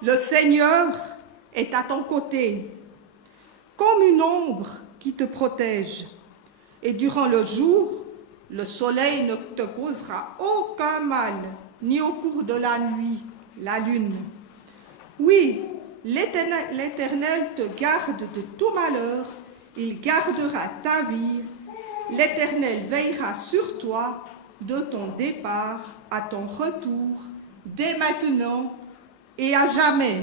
Le Seigneur est à ton côté, comme une ombre qui te protège. Et durant le jour, le soleil ne te causera aucun mal, ni au cours de la nuit, la lune. Oui, l'Éternel te garde de tout malheur, il gardera ta vie. L'Éternel veillera sur toi de ton départ à ton retour, dès maintenant et à jamais.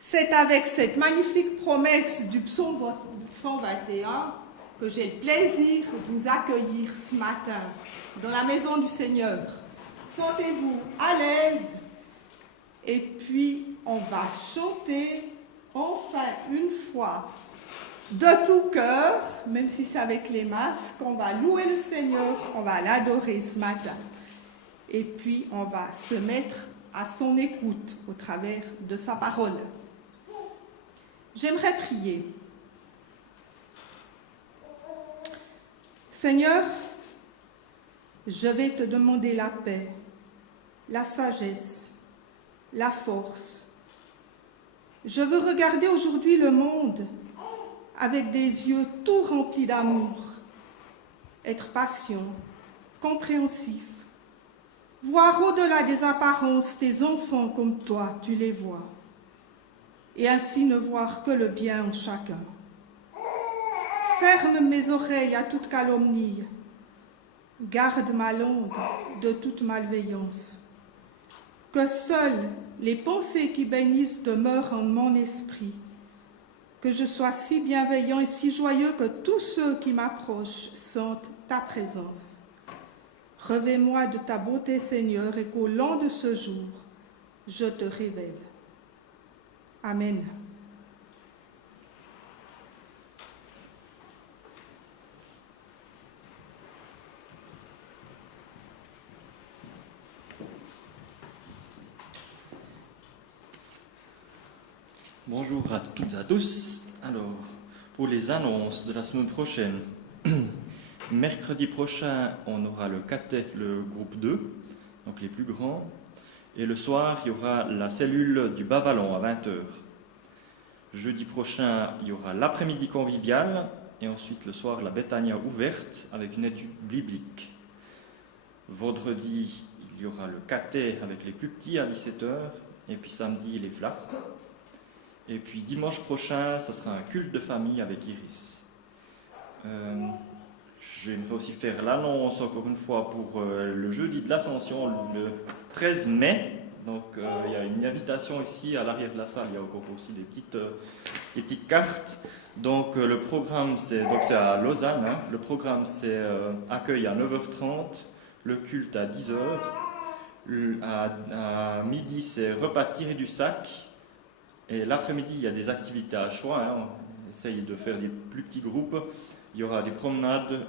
C'est avec cette magnifique promesse du psaume 121 que j'ai le plaisir de vous accueillir ce matin dans la maison du Seigneur. Sentez-vous à l'aise et puis on va chanter enfin une fois de tout cœur, même si c'est avec les masques, on va louer le Seigneur, on va l'adorer ce matin. Et puis on va se mettre à son écoute au travers de sa parole. J'aimerais prier. Seigneur, je vais te demander la paix, la sagesse, la force. Je veux regarder aujourd'hui le monde avec des yeux tout remplis d'amour, être patient, compréhensif, voir au-delà des apparences tes enfants comme toi, tu les vois, et ainsi ne voir que le bien en chacun. Ferme mes oreilles à toute calomnie, garde ma langue de toute malveillance. Que seules les pensées qui bénissent demeurent en mon esprit, que je sois si bienveillant et si joyeux que tous ceux qui m'approchent sentent ta présence. Revêt-moi de ta beauté, Seigneur, et qu'au long de ce jour, je te révèle. Amen. Bonjour à toutes et à tous. Alors, pour les annonces de la semaine prochaine, mercredi prochain, on aura le catet, le groupe 2, donc les plus grands. Et le soir, il y aura la cellule du Bas-Vallon à 20h. Jeudi prochain, il y aura l'après-midi convivial. Et ensuite, le soir, la Bethania ouverte avec une étude biblique. Vendredi, il y aura le catet avec les plus petits à 17h. Et puis samedi, les flars. Et puis dimanche prochain, ce sera un culte de famille avec Iris. J'aimerais aussi faire l'annonce encore une fois pour le jeudi de l'Ascension, le 13 mai. Donc il y a une invitation ici à l'arrière de la salle, il y a encore aussi des petites cartes. Donc le programme, c'est à Lausanne. Hein. Le programme, c'est accueil à 9h30, le culte à 10h. À midi, c'est repas tiré du sac. Et l'après-midi, il y a des activités à choix. Hein. On essaye de faire des plus petits groupes. Il y aura des promenades,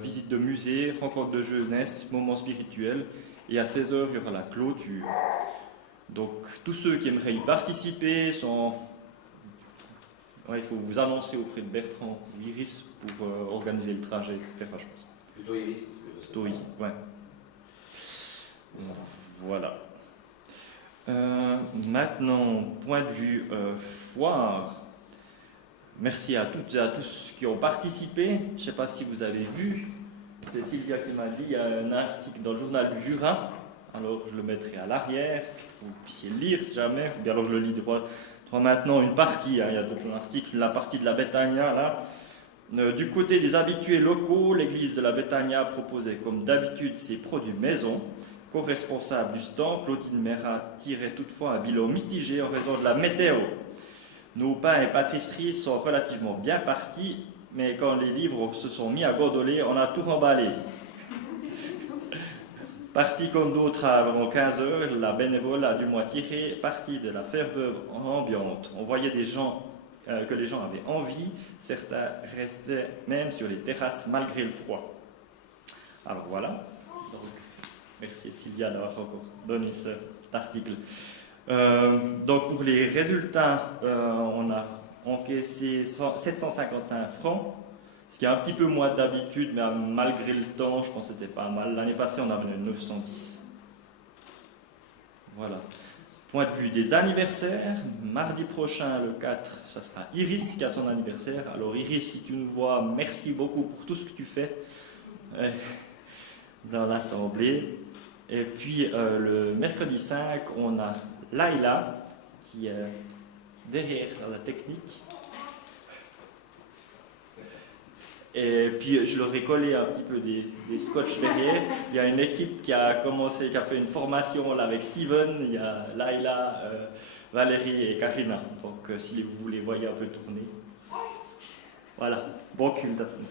visites de musées, rencontres de jeunesse, moments spirituels. Et à 16h, il y aura la clôture. Donc, tous ceux qui aimeraient y participer sont... Ouais, il faut vous annoncer auprès de Bertrand ou Iris pour organiser le trajet, etc. Je pense. Plutôt Iris. Plutôt Iris, ouais. Voilà. Maintenant, point de vue foire, merci à toutes et à tous qui ont participé. Je ne sais pas si vous avez vu, c'est Sylvia qui m'a dit, il y a un article dans le journal du Jura, alors je le mettrai à l'arrière, pour que vous puissiez le lire si jamais, ou bien alors je le lis droit maintenant une partie, hein, il y a d'autres articles, la partie de la Bethania là. Du côté des habitués locaux, l'église de la Bethania proposait comme d'habitude ses produits maison. Co-responsable du stand, Claudine Mera tirait toutefois un bilan mitigé en raison de la météo. Nos pains et pâtisseries sont relativement bien partis, mais quand les livres se sont mis à gondoler, on a tout remballé. Parti comme d'autres avant 15 heures, la bénévole a du moins tiré parti de la ferveur ambiante. On voyait que les gens avaient envie, certains restaient même sur les terrasses malgré le froid. Alors voilà. Merci Sylvia d'avoir encore donné cet article. Donc pour les résultats, on a encaissé 755 francs, ce qui est un petit peu moins d'habitude, mais malgré le temps, je pense que c'était pas mal. L'année passée, on avait 910. Voilà. Point de vue des anniversaires, mardi prochain, le 4, ça sera Iris qui a son anniversaire. Alors Iris, si tu nous vois, merci beaucoup pour tout ce que tu fais dans l'Assemblée. Et puis le mercredi 5, on a Laïla qui est derrière dans la technique. Et puis je leur ai collé un petit peu des scotch derrière. Il y a une équipe qui a commencé, qui a fait une formation là, avec Steven. Il y a Laïla, Valérie et Karina. Donc si vous les voyez un peu tourner. Voilà, bon culte à tout le monde.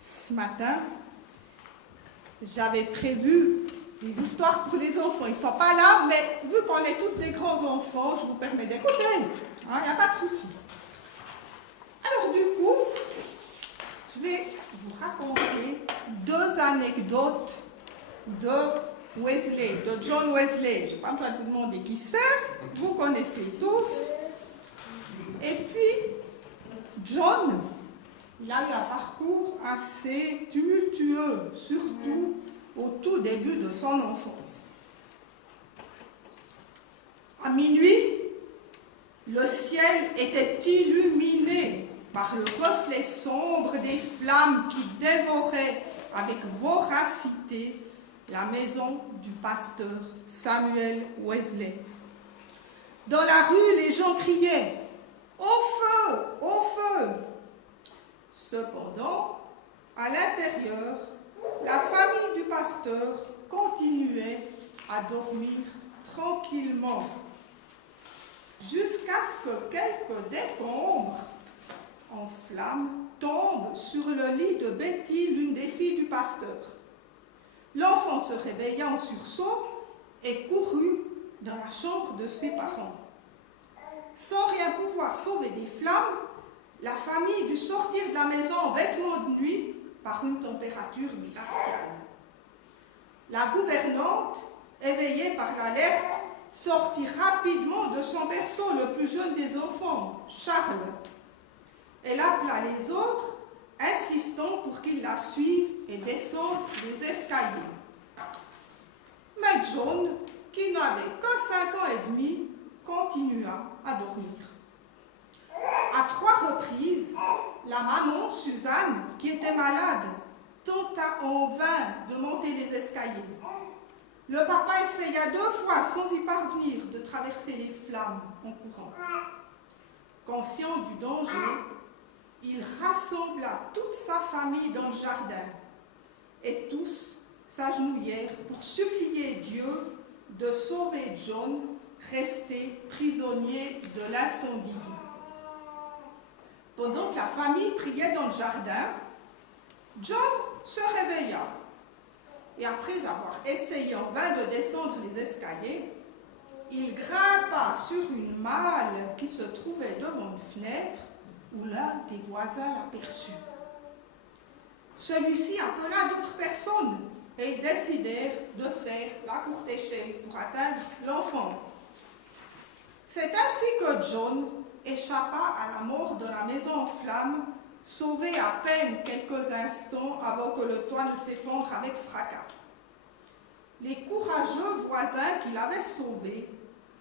Ce matin, j'avais prévu des histoires pour les enfants. Ils ne sont pas là, mais vu qu'on est tous des grands enfants, je vous permets d'écouter. Il n'y a pas de souci. Alors du coup, je vais vous raconter 2 anecdotes de Wesley, de John Wesley. Je n'ai pas besoin de vous demander qui c'est, vous connaissez tous. Et puis, John, il a eu un parcours assez tumultueux, surtout au tout début de son enfance. À minuit, le ciel était illuminé par le reflet sombre des flammes qui dévoraient avec voracité la maison du pasteur Samuel Wesley. Dans la rue, les gens criaient « Au feu! Au feu !» Cependant, à l'intérieur, la famille du pasteur continuait à dormir tranquillement, jusqu'à ce que quelques décombres en flammes tombent sur le lit de Betty, l'une des filles du pasteur. L'enfant se réveilla en sursaut et courut dans la chambre de ses parents. Sans rien pouvoir sauver des flammes, La famille dut sortir de la maison en vêtements de nuit par une température glaciale. La gouvernante, éveillée par l'alerte, sortit rapidement de son berceau, le plus jeune des enfants, Charles. Elle appela les autres, insistant pour qu'ils la suivent et descendent les escaliers. Mais John, qui n'avait que 5 ans et demi, continua à dormir. À 3 reprises, la maman, Suzanne, qui était malade, tenta en vain de monter les escaliers. Le papa essaya 2 fois, sans y parvenir, de traverser les flammes en courant. Conscient du danger, il rassembla toute sa famille dans le jardin et tous s'agenouillèrent pour supplier Dieu de sauver John, resté prisonnier de l'incendie. Pendant que la famille priait dans le jardin, John se réveilla et après avoir essayé en vain de descendre les escaliers, il grimpa sur une malle qui se trouvait devant une fenêtre où l'un des voisins l'aperçut. Celui-ci appela d'autres personnes et ils décidèrent de faire la courte échelle pour atteindre l'enfant. C'est ainsi que John échappa à la mort dans la maison en flammes, sauvé à peine quelques instants avant que le toit ne s'effondre avec fracas. Les courageux voisins qui l'avaient sauvé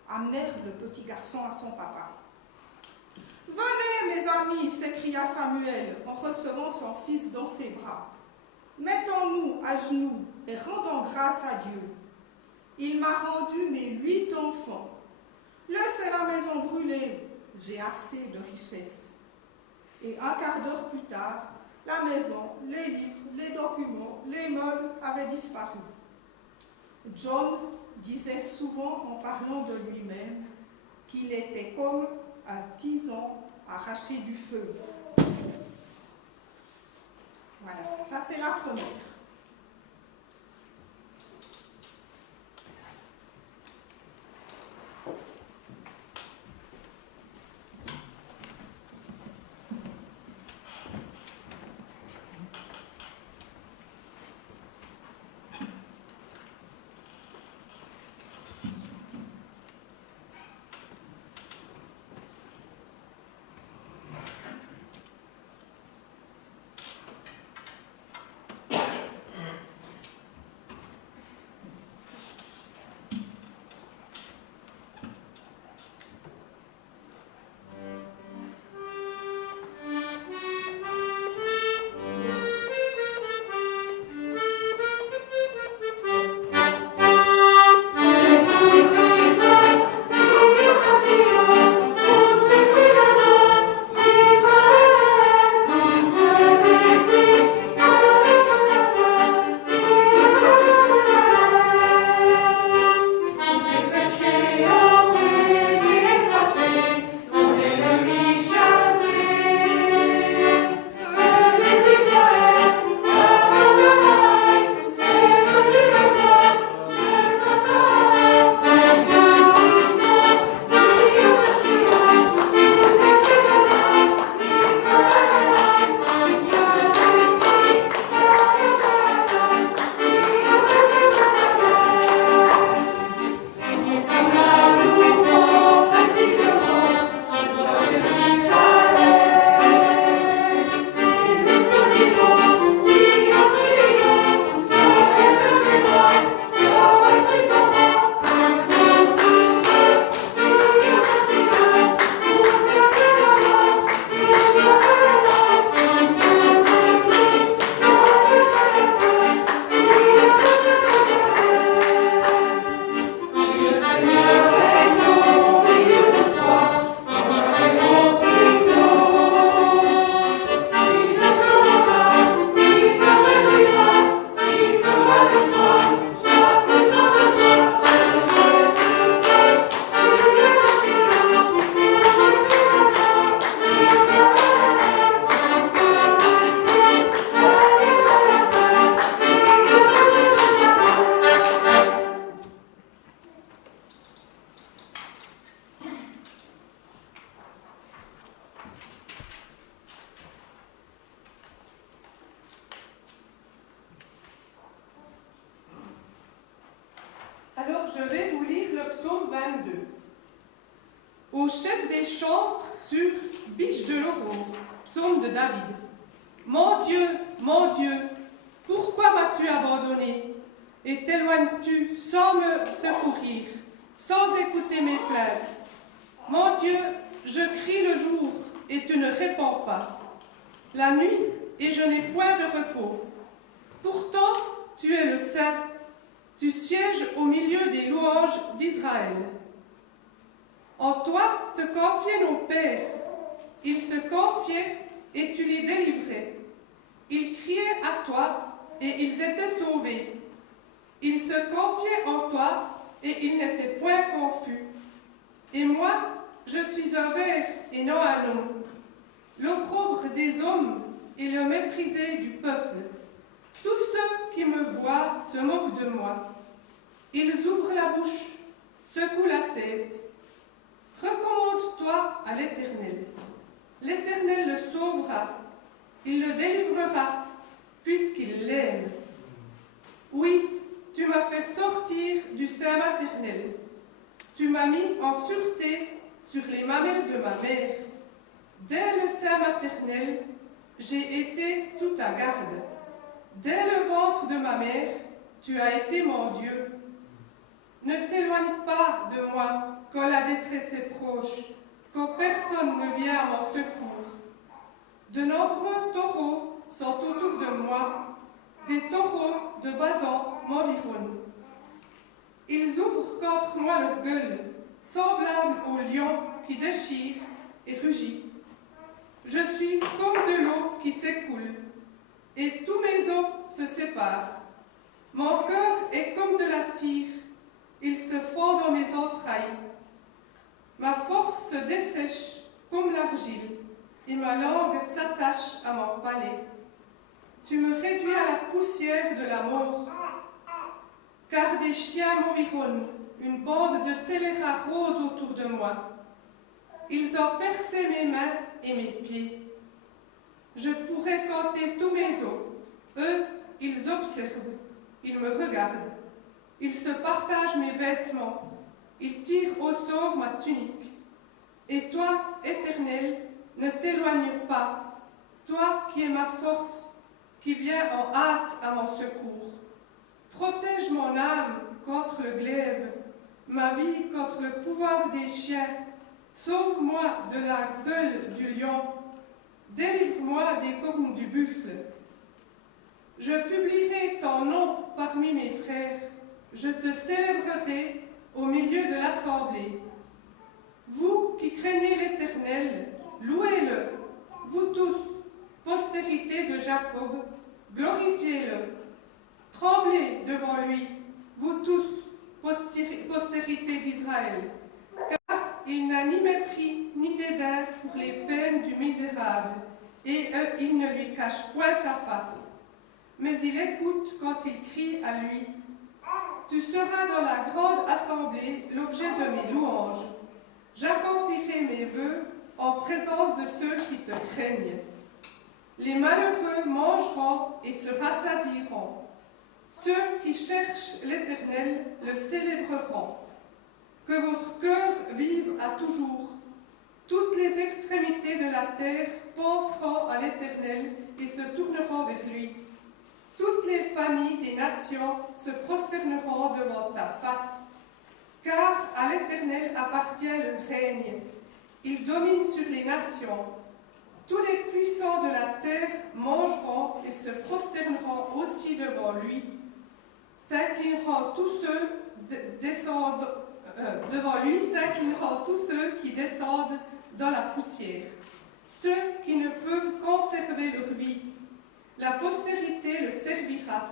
amenèrent le petit garçon à son papa. « Venez, mes amis !» s'écria Samuel en recevant son fils dans ses bras. « Mettons-nous à genoux et rendons grâce à Dieu. Il m'a rendu mes 8 enfants. Laissez la maison brûler, j'ai assez de richesses. » Et un quart d'heure plus tard, la maison, les livres, les documents, les meubles avaient disparu. John disait souvent en parlant de lui-même qu'il était comme un tison arraché du feu. Voilà, ça c'est la première. je vais vous lire le psaume 22. Au chef des chantres sur Biche de l'aurore, psaume de David. Mon Dieu, pourquoi m'as-tu abandonné et t'éloignes-tu sans me secourir, sans écouter mes plaintes? Mon Dieu, je crie le jour et tu ne réponds pas, la nuit et je n'ai point de repos. Pourtant, tu es le Saint, tu sièges au milieu des louanges d'Israël. En toi se confiaient nos pères, ils se confiaient et tu les délivrais. Ils criaient à toi et ils étaient sauvés. Ils se confiaient en toi et ils n'étaient point confus. Et moi, je suis un ver et non un homme, l'opprobre des hommes et le méprisé du peuple. Tous ceux qui me voient se moquent de moi. Ils ouvrent la bouche, secouent la tête. Recommande-toi à l'Éternel. L'Éternel le sauvera, il le délivrera, puisqu'il l'aime. Oui, tu m'as fait sortir du sein maternel. Tu m'as mis en sûreté sur les mamelles de ma mère. Dès le sein maternel, j'ai été sous ta garde. Dès le ventre de ma mère, tu as été mon Dieu. Ne t'éloigne pas de moi quand la détresse est proche, quand personne ne vient à mon secours. De nombreux taureaux sont autour de moi, des taureaux de Basan m'environnent. Ils ouvrent contre moi leur gueule, semblables au lion qui déchire et rugit. Je suis comme de l'eau qui s'écoule, et tous mes os se séparent. Mon cœur est comme de la cire, il se fond dans mes entrailles. Ma force se dessèche comme l'argile, et ma langue s'attache à mon palais. Tu me réduis à la poussière de la mort, car des chiens m'environnent, une bande de scélérats rôde autour de moi. Ils ont percé mes mains et mes pieds. Je pourrais compter tous mes os. Eux, ils observent, ils me regardent. Ils se partagent mes vêtements. Ils tirent au sort ma tunique. Et toi, Éternel, ne t'éloigne pas, toi qui es ma force, qui viens en hâte à mon secours. Protège mon âme contre le glaive, ma vie contre le pouvoir des chiens. Sauve-moi de la gueule du lion, délivre-moi des cornes du buffle. Je publierai ton nom parmi mes frères, je te célébrerai au milieu de l'assemblée. Vous qui craignez l'Éternel, louez-le, vous tous, postérité de Jacob, glorifiez-le. Tremblez devant lui, vous tous, postérité d'Israël, car il n'a ni mépris ni dédain pour les peines du misérable, et il ne lui cache point sa face. Mais il écoute quand il crie à lui. Tu seras dans la grande assemblée l'objet de mes louanges. J'accomplirai mes vœux en présence de ceux qui te craignent. Les malheureux mangeront et se rassasieront. Ceux qui cherchent l'Éternel le célébreront. Que votre cœur vive à toujours. Toutes les extrémités de la terre penseront à l'Éternel et se tourneront vers lui. Toutes les familles des nations se prosterneront devant ta face. Car à l'Éternel appartient le règne. Il domine sur les nations. Tous les puissants de la terre mangeront et se prosterneront aussi devant lui. S'inclineront tous ceux devant lui, s'inclineront tous ceux qui descendent dans la poussière, ceux qui ne peuvent conserver leur vie. La postérité le servira.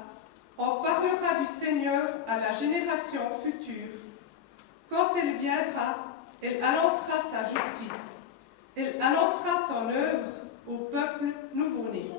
On parlera du Seigneur à la génération future. Quand elle viendra, elle annoncera sa justice. Elle annoncera son œuvre au peuple nouveau-né.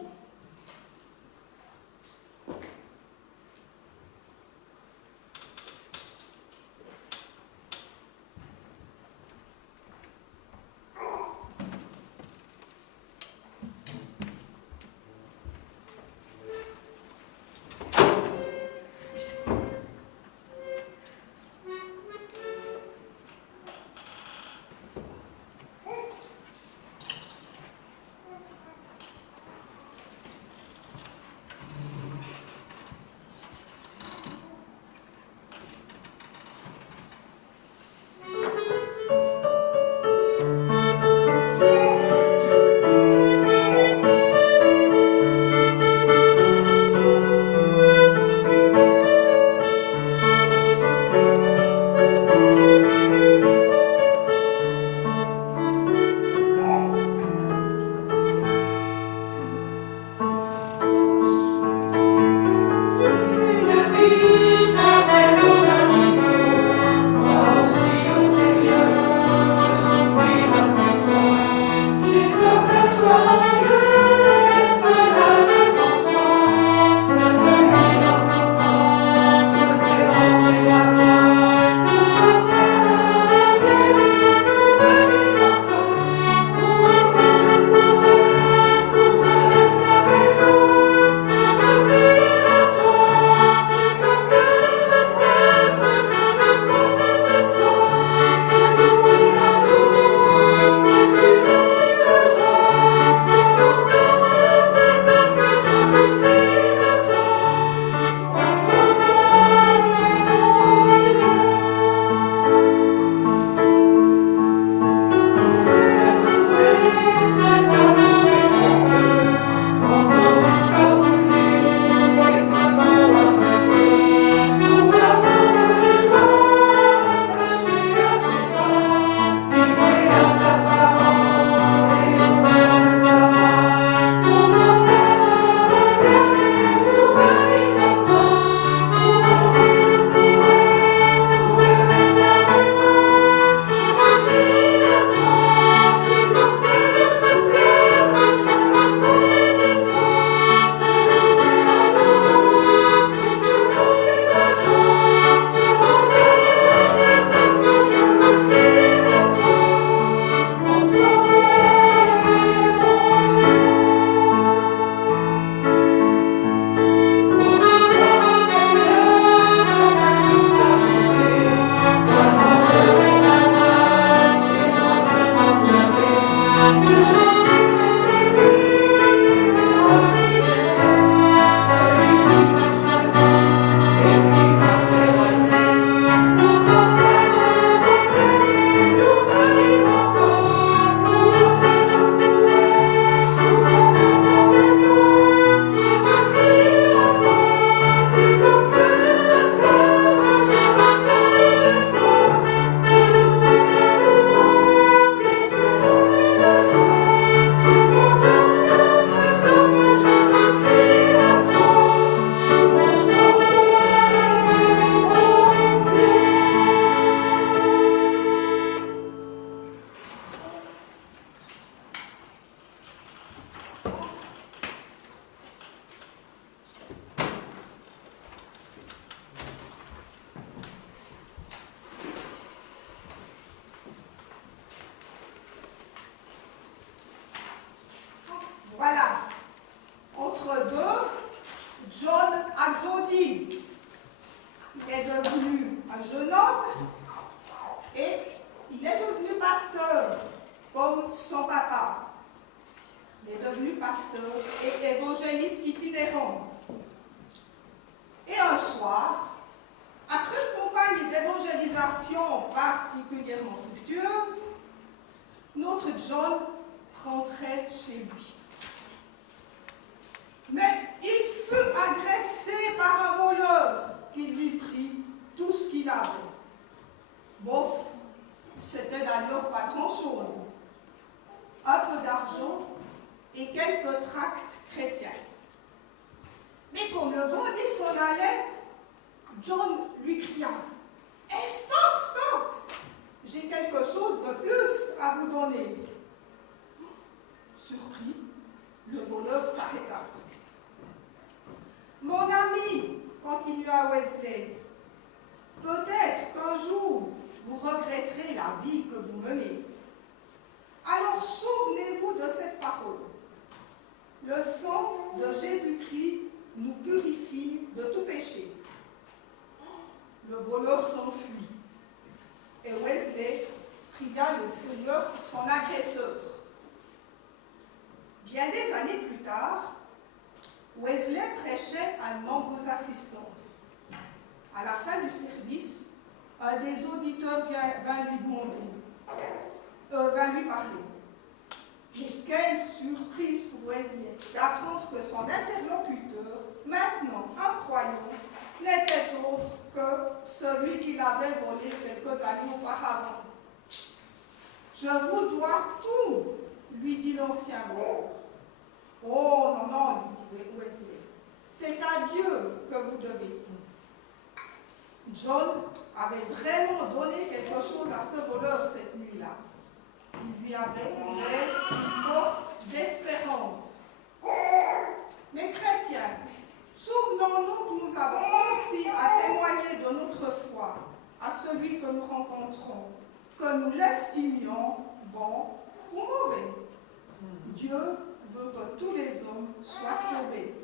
jeune homme et il est devenu pasteur, comme son papa. Il est devenu pasteur et évangéliste itinérant. Et un soir, après une campagne d'évangélisation particulièrement fructueuse, notre John rentrait chez lui. Mais il fut agressé par un voleur qui lui prit tout ce qu'il avait. Bof, c'était d'ailleurs pas grand-chose. Un peu d'argent et quelques tracts chrétiens. Mais comme le bandit s'en allait, John lui cria « Hey, stop, stop! J'ai quelque chose de plus à vous donner. » Surpris, le voleur s'arrêta. « Mon ami, continua Wesley, peut-être qu'un jour vous regretterez la vie que vous menez. Alors souvenez-vous de cette parole. Le sang de Jésus-Christ nous purifie de tout péché. » Le voleur s'enfuit et Wesley pria le Seigneur pour son agresseur. Bien des années plus tard, Wesley prêchait à nombreuses assistances. À la fin du service, un des auditeurs vint lui parler. Et quelle surprise pour Wesley d'apprendre que son interlocuteur, maintenant un croyant, n'était autre que celui qu'il avait volé quelques années auparavant. « Je vous dois tout, lui dit l'ancien voleur. « Oh non, non, lui dit Wesley, c'est à Dieu que vous devez tout. » John avait vraiment donné quelque chose à ce voleur cette nuit-là. Il lui avait ouvert une porte d'espérance. Mais chrétiens, souvenons-nous que nous avons aussi à témoigner de notre foi à celui que nous rencontrons, que nous l'estimions bon ou mauvais. Dieu veut que tous les hommes soient sauvés.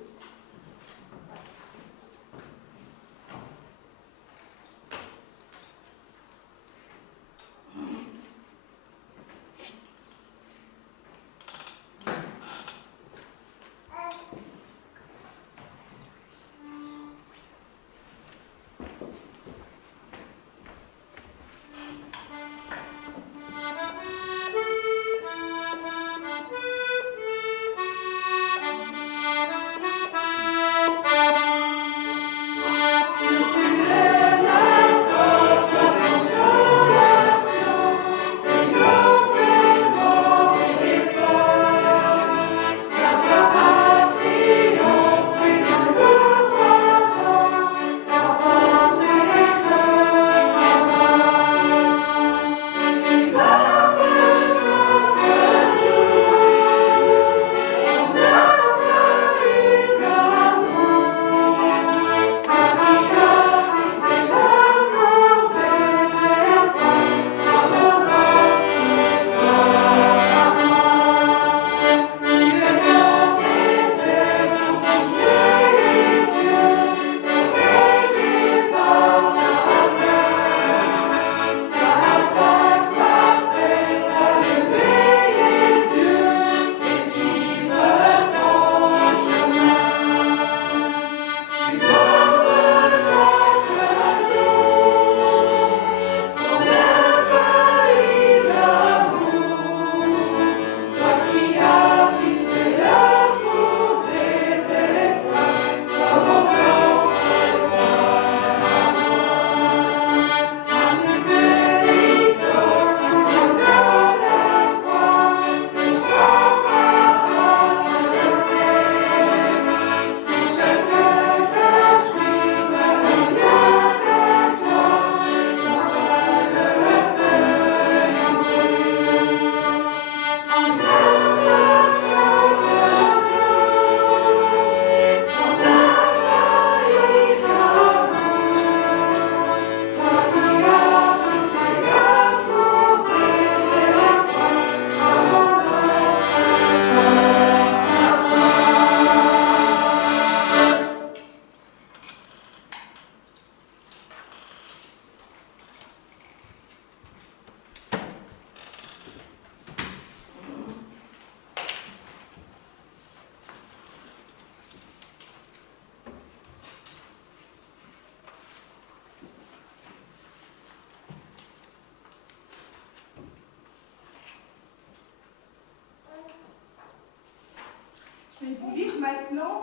vais vous lire maintenant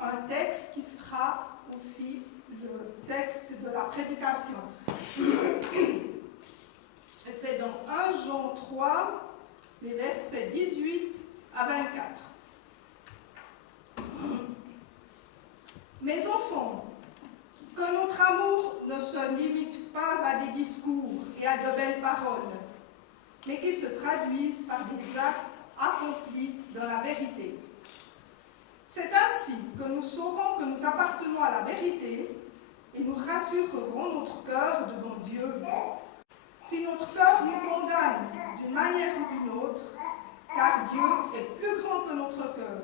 un texte qui sera aussi le texte de la prédication. C'est dans 1 Jean 3, les versets 18 à 24. Mes enfants, que notre amour ne se limite pas à des discours et à de belles paroles, mais qui se traduisent par des actes accomplis dans la vérité. C'est ainsi que nous saurons que nous appartenons à la vérité et nous rassurerons notre cœur devant Dieu. Si notre cœur nous condamne d'une manière ou d'une autre, car Dieu est plus grand que notre cœur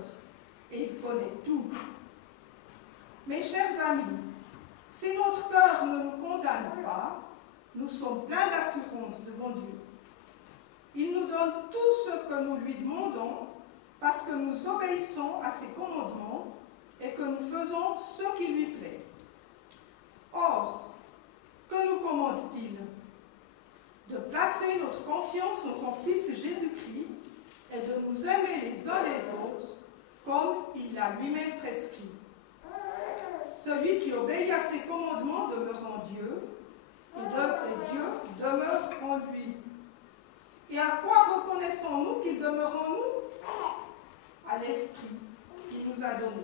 et il connaît tout. Mes chers amis, si notre cœur ne nous condamne pas, nous sommes pleins d'assurance devant Dieu. Il nous donne tout ce que nous lui demandons parce que nous obéissons à ses commandements et que nous faisons ce qui lui plaît. Or, que nous commande-t-il? De placer notre confiance en son Fils Jésus-Christ et de nous aimer les uns les autres comme il l'a lui-même prescrit. Celui qui obéit à ses commandements demeure en Dieu et Dieu demeure en lui. Et à quoi reconnaissons-nous qu'il demeure en nous? À l'Esprit qu'il nous a donné.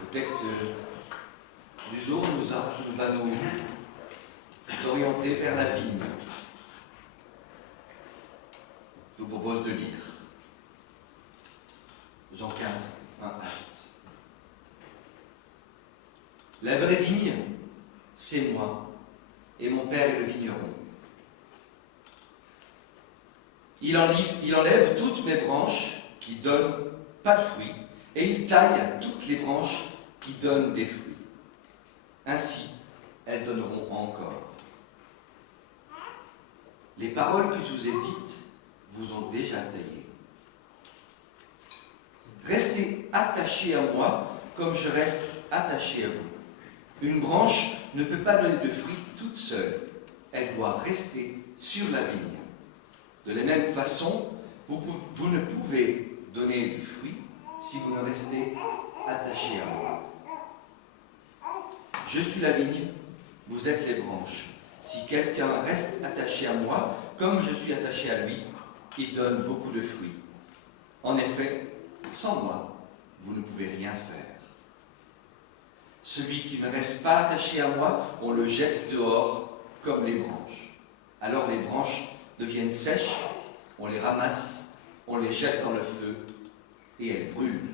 Le texte du jour va nous orienter vers la vigne. Je vous propose de lire Jean 15, 1 à 8. La vraie vigne, c'est moi, et mon Père est le vigneron. Il enlève toutes mes branches qui donnent pas de fruits, et il taille toutes les branches qui donnent des fruits. Ainsi, elles donneront encore. Les paroles que je vous ai dites vous ont déjà taillé. Restez attachés à moi comme je reste attaché à vous. Une branche ne peut pas donner de fruits toute seule. Elle doit rester sur la vigne. De la même façon, vous ne pouvez donner du fruit si vous ne restez attaché à moi. Je suis la vigne, vous êtes les branches. Si quelqu'un reste attaché à moi, comme je suis attaché à lui, il donne beaucoup de fruits. En effet, sans moi, vous ne pouvez rien faire. Celui qui ne reste pas attaché à moi, on le jette dehors comme les branches. Alors les branches deviennent sèches, on les ramasse, on les jette dans le feu et elles brûlent.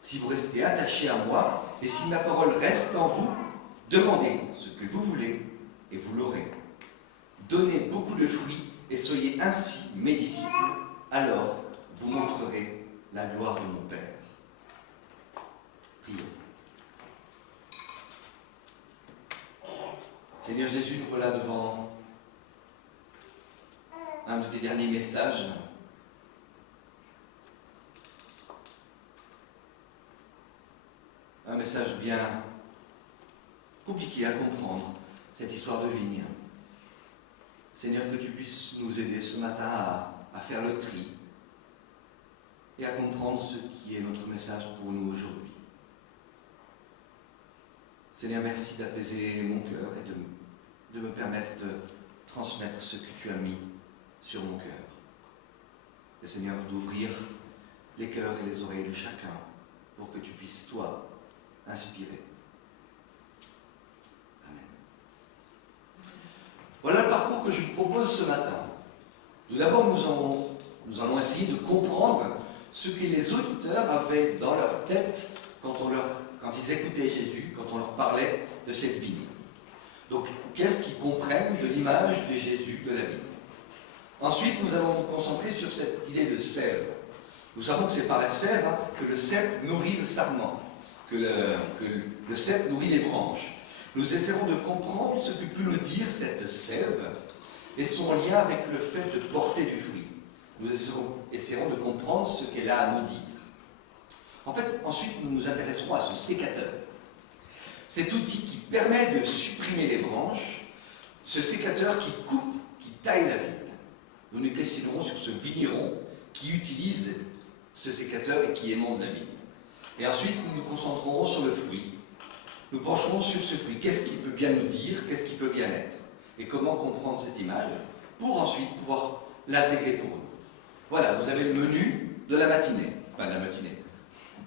Si vous restez attaché à moi et si ma parole reste en vous, demandez ce que vous voulez et vous l'aurez. Donnez beaucoup de fruits et soyez ainsi mes disciples, alors vous montrerez la gloire de mon Père. Prions. Seigneur Jésus, nous voilà devant un de tes derniers messages. Un message bien compliqué à comprendre, cette histoire de vigne. Seigneur, que tu puisses nous aider ce matin à faire le tri et à comprendre ce qui est notre message pour nous aujourd'hui. Seigneur, merci d'apaiser mon cœur et de me permettre de transmettre ce que tu as mis sur mon cœur. Et Seigneur, d'ouvrir les cœurs et les oreilles de chacun pour que tu puisses, toi, inspirer. Amen. Voilà le parcours que je vous propose ce matin. Tout d'abord, nous allons essayer de comprendre ce que les auditeurs avaient dans leur tête quand ils écoutaient Jésus, quand on leur parlait de cette vigne. Donc, qu'est-ce qu'ils comprennent de l'image de Jésus de la vigne? Ensuite, nous allons nous concentrer sur cette idée de sève. Nous savons que c'est par la sève que le cep nourrit le sarment, que le cep nourrit les branches. Nous essaierons de comprendre ce que peut nous dire cette sève et son lien avec le fait de porter du fruit. Nous essaierons de comprendre ce qu'elle a à nous dire. En fait, ensuite, nous nous intéresserons à ce sécateur. Cet outil qui permet de supprimer les branches, ce sécateur qui coupe, qui taille la vigne. Nous nous questionnerons sur ce vigneron qui utilise ce sécateur et qui émonde la vigne. Et ensuite, nous nous concentrerons sur le fruit. Nous pencherons sur ce fruit. Qu'est-ce qu'il peut bien nous dire? Qu'est-ce qu'il peut bien être? Et comment comprendre cette image pour ensuite pouvoir l'intégrer pour nous. Voilà, vous avez le menu de la matinée. Enfin, de la matinée.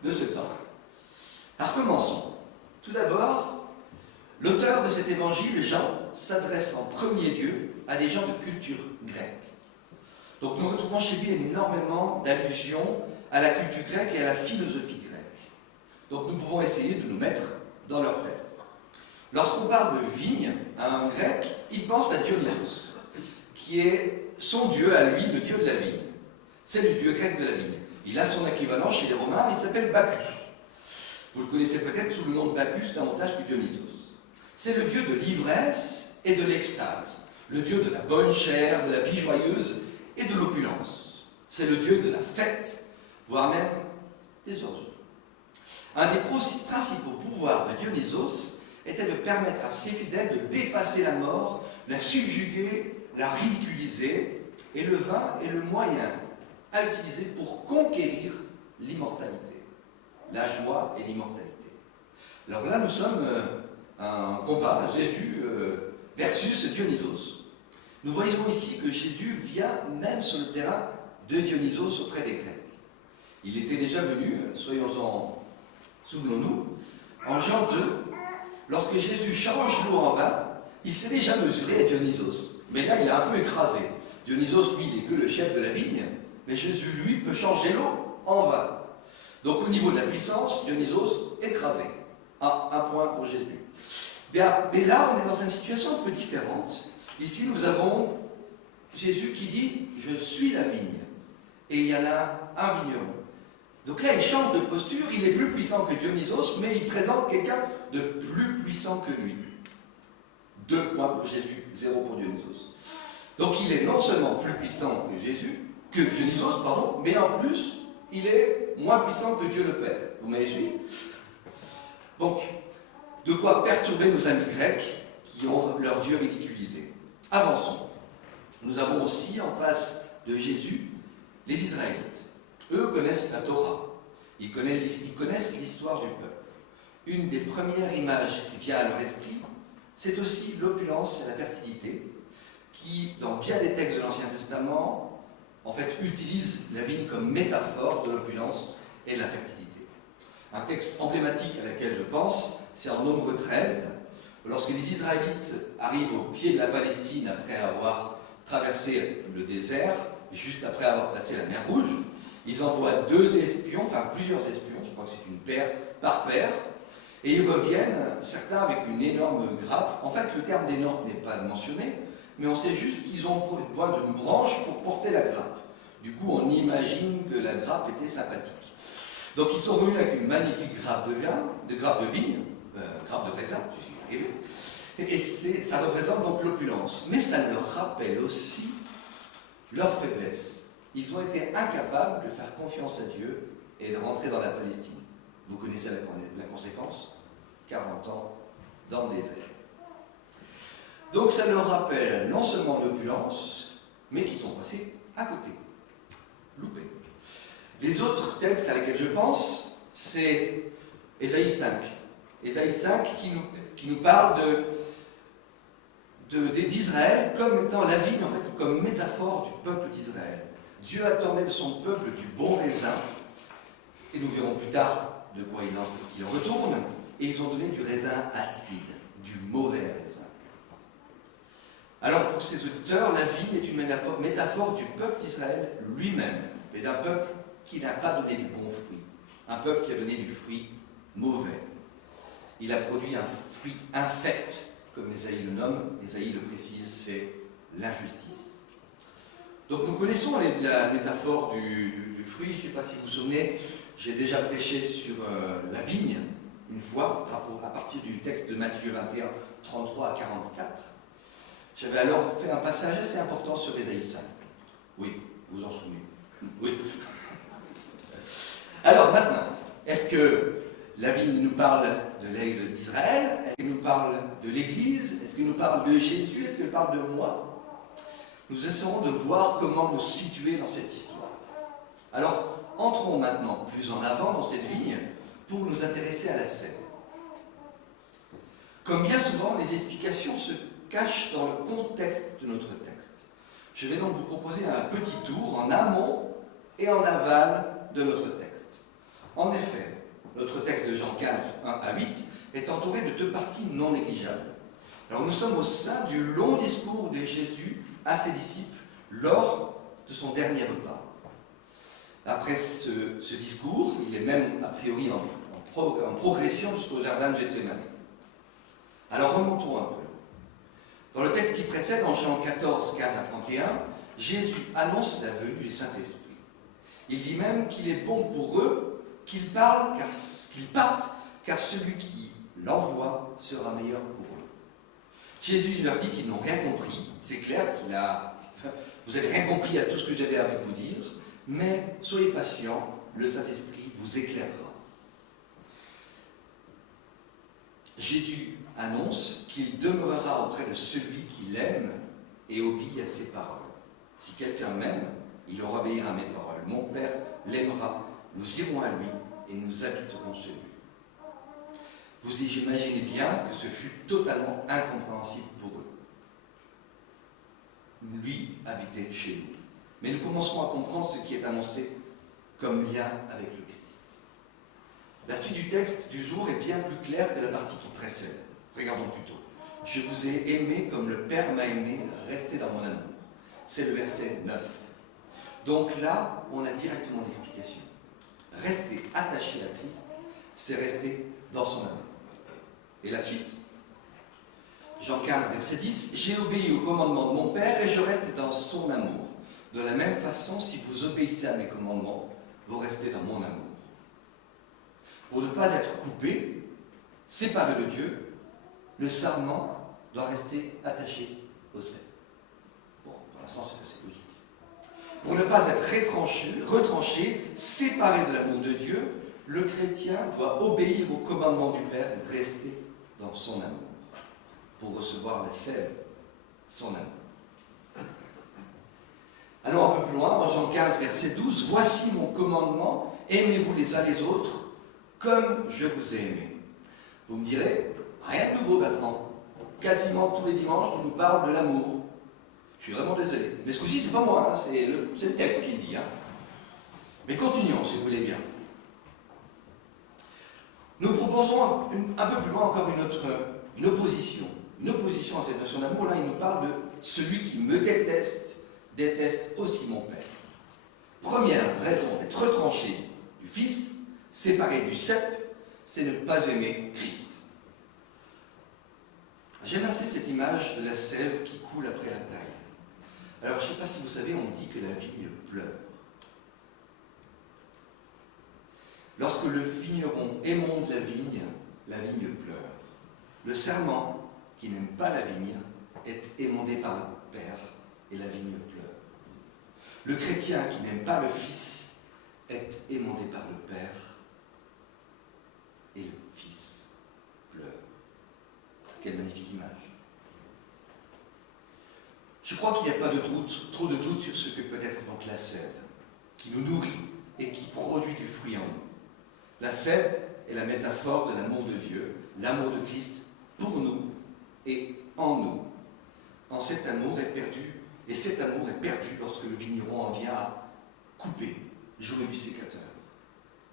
De ce temps. Alors commençons. Tout d'abord, l'auteur de cet évangile, Jean, s'adresse en premier lieu à des gens de culture grecque. Donc nous retrouvons chez lui énormément d'allusions à la culture grecque et à la philosophie grecque. Donc nous pouvons essayer de nous mettre dans leur tête. Lorsqu'on parle de vigne à un grec, il pense à Dionysos, qui est son dieu à lui, le dieu de la vigne. C'est le dieu grec de la vigne. Il a son équivalent chez les Romains, il s'appelle Bacchus. Vous le connaissez peut-être sous le nom de Bacchus, davantage que Dionysos. C'est le dieu de l'ivresse et de l'extase, le dieu de la bonne chair, de la vie joyeuse et de l'opulence. C'est le dieu de la fête, voire même des orgies. Un des principaux pouvoirs de Dionysos était de permettre à ses fidèles de dépasser la mort, la subjuguer, la ridiculiser, et le vin est le moyen à utiliser pour conquérir l'immortalité, la joie et l'immortalité. Alors là, nous sommes un combat, Jésus versus Dionysos. Nous voyons ici que Jésus vient même sur le terrain de Dionysos auprès des Grecs. Il était déjà venu, souvenons-nous, en Jean 2, lorsque Jésus change l'eau en vin, il s'est déjà mesuré à Dionysos. Mais là, il a un peu écrasé. Dionysos, lui, il n'est que le chef de la vigne, mais Jésus, lui, peut changer l'eau en vin. Donc au niveau de la puissance, Dionysos écrasé. Un point pour Jésus. Bien, mais là, on est dans une situation un peu différente. Ici, nous avons Jésus qui dit « Je suis la vigne ». Et il y en a un vigneron. Donc là, il change de posture, il est plus puissant que Dionysos, mais il présente quelqu'un de plus puissant que lui. 2 points pour Jésus, 0 pour Dionysos. Donc il est non seulement plus puissant que Dionysos, mais en plus, il est moins puissant que Dieu le Père. Vous m'avez suivi? Donc, de quoi perturber nos amis grecs qui ont leur Dieu ridiculisé. Avançons. Nous avons aussi en face de Jésus les Israélites. Eux connaissent la Torah. Ils connaissent l'histoire du peuple. Une des premières images qui vient à leur esprit, c'est aussi l'opulence et la fertilité, qui, dans bien des textes de l'Ancien Testament, en fait, utilisent la vigne comme métaphore de l'opulence et de la fertilité. Un texte emblématique à laquelle je pense, c'est en Nombre 13, lorsque les Israélites arrivent au pied de la Palestine après avoir traversé le désert, juste après avoir passé la mer Rouge, ils envoient 2 espions, enfin plusieurs espions, je crois que c'est une paire par paire, et ils reviennent, certains avec une énorme grappe. En fait, le terme d'énorme n'est pas mentionné, mais on sait juste qu'ils ont besoin d'une branche pour porter la grappe. Du coup, on imagine que la grappe était sympathique. Donc, ils sont revenus avec une magnifique grappe de vigne, grappe de raisin, je suis arrivé, et ça représente donc l'opulence. Mais ça leur rappelle aussi leur faiblesse. Ils ont été incapables de faire confiance à Dieu et de rentrer dans la Palestine. Vous connaissez la conséquence, 40 ans dans le désert. Donc ça leur rappelle non seulement l'opulence, mais qui sont passés à côté, loupés. Les autres textes à lesquels je pense, c'est Ésaïe 5. Ésaïe 5 qui nous parle d'Israël comme étant la vigne, en fait, comme métaphore du peuple d'Israël. Dieu attendait de son peuple du bon raisin, et nous verrons plus tard de quoi il en retourne, et ils ont donné du raisin acide, du mauvais raisin. Alors pour ces auditeurs, la vigne est une métaphore du peuple d'Israël lui-même, mais d'un peuple qui n'a pas donné du bon fruit, un peuple qui a donné du fruit mauvais. Il a produit un fruit infect, comme Ésaïe le nomme, Ésaïe le précise, c'est l'injustice. Donc nous connaissons la métaphore du fruit, je ne sais pas si vous vous souvenez, j'ai déjà prêché sur la vigne, une fois, à partir du texte de Matthieu 21, 33 à 44. J'avais alors fait un passage assez important sur Ésaïe 5. Oui, vous vous en souvenez. Oui. Alors maintenant, est-ce que la vigne nous parle de l'aigle d'Israël? Est-ce qu'elle nous parle de l'Église? Est-ce qu'elle nous parle de Jésus? Est-ce qu'elle parle de moi? Nous essaierons de voir comment nous situer dans cette histoire. Alors, entrons maintenant plus en avant dans cette vigne pour nous intéresser à la scène. Comme bien souvent, les explications se cachent dans le contexte de notre texte. Je vais donc vous proposer un petit tour en amont et en aval de notre texte. En effet, notre texte de Jean 15, 1 à 8 est entouré de 2 parties non négligeables. Alors nous sommes au sein du long discours de Jésus à ses disciples lors de son dernier repas. Après ce discours, il est même a priori en progression jusqu'au jardin de Gethsémani. Alors remontons un peu. Dans le texte qui précède, en Jean 14, 15 à 31, Jésus annonce la venue du Saint-Esprit. Il dit même qu'il est bon pour eux qu'ils partent, car celui qui l'envoie sera meilleur pour eux. Jésus leur dit qu'ils n'ont rien compris. C'est clair vous n'avez rien compris à tout ce que j'avais à vous dire, mais soyez patients, le Saint-Esprit vous éclairera. Jésus annonce qu'il demeurera auprès de celui qui l'aime et obéit à ses paroles. Si quelqu'un m'aime, il obéira à mes paroles. Mon Père l'aimera, nous irons à lui et nous habiterons chez lui. Vous imaginez bien que ce fut totalement incompréhensible pour eux. Lui habitait chez nous. Mais nous commencerons à comprendre ce qui est annoncé comme lien avec le Christ. La suite du texte du jour est bien plus claire que la partie qui précède. Regardons plutôt. Je vous ai aimé comme le Père m'a aimé, restez dans mon amour. C'est le verset 9. Donc là, on a directement l'explication. Rester attaché à Christ, c'est rester dans son amour. Et la suite, Jean 15, verset 10, « J'ai obéi au commandement de mon Père et je reste dans son amour. De la même façon, si vous obéissez à mes commandements, vous restez dans mon amour. » Pour ne pas être coupé, séparé de Dieu, le sarment doit rester attaché au cep. Bon, pour l'instant, c'est assez logique. Pour ne pas être retranché, séparé de l'amour de Dieu, le chrétien doit obéir au commandement du Père et rester dans son amour, pour recevoir la sève, son amour. Allons un peu plus loin, en Jean 15, verset 12, « Voici mon commandement, aimez-vous les uns les autres, comme je vous ai aimé. » Vous me direz, rien de nouveau Bertrand. Quasiment tous les dimanches, tu nous parles de l'amour. Je suis vraiment désolé. Mais ce coup-ci, c'est pas moi, hein, c'est le texte qui le dit. Hein. Mais continuons, si vous voulez bien. Nous proposons un peu plus loin encore une opposition. Une opposition à cette notion d'amour. Là, il nous parle de celui qui me déteste, déteste aussi mon Père. Première raison d'être retranché du Fils, séparé du cep, c'est ne pas aimer Christ. J'aime assez cette image de la sève qui coule après la taille. Alors, je ne sais pas si vous savez, on dit que la vigne pleure. Lorsque le vigneron émonde la vigne pleure. Le serment, qui n'aime pas la vigne, est émondé par le Père, et la vigne pleure. Le chrétien qui n'aime pas le Fils est émondé par le Père, et le Fils pleure. Quelle magnifique image. Je crois qu'il n'y a pas trop de doute sur ce que peut être donc la sève, qui nous nourrit et qui produit du fruit en nous. La sève est la métaphore de l'amour de Dieu, l'amour de Christ pour nous et en nous. Cet amour est perdu lorsque le vigneron en vient à couper, jouer du sécateur,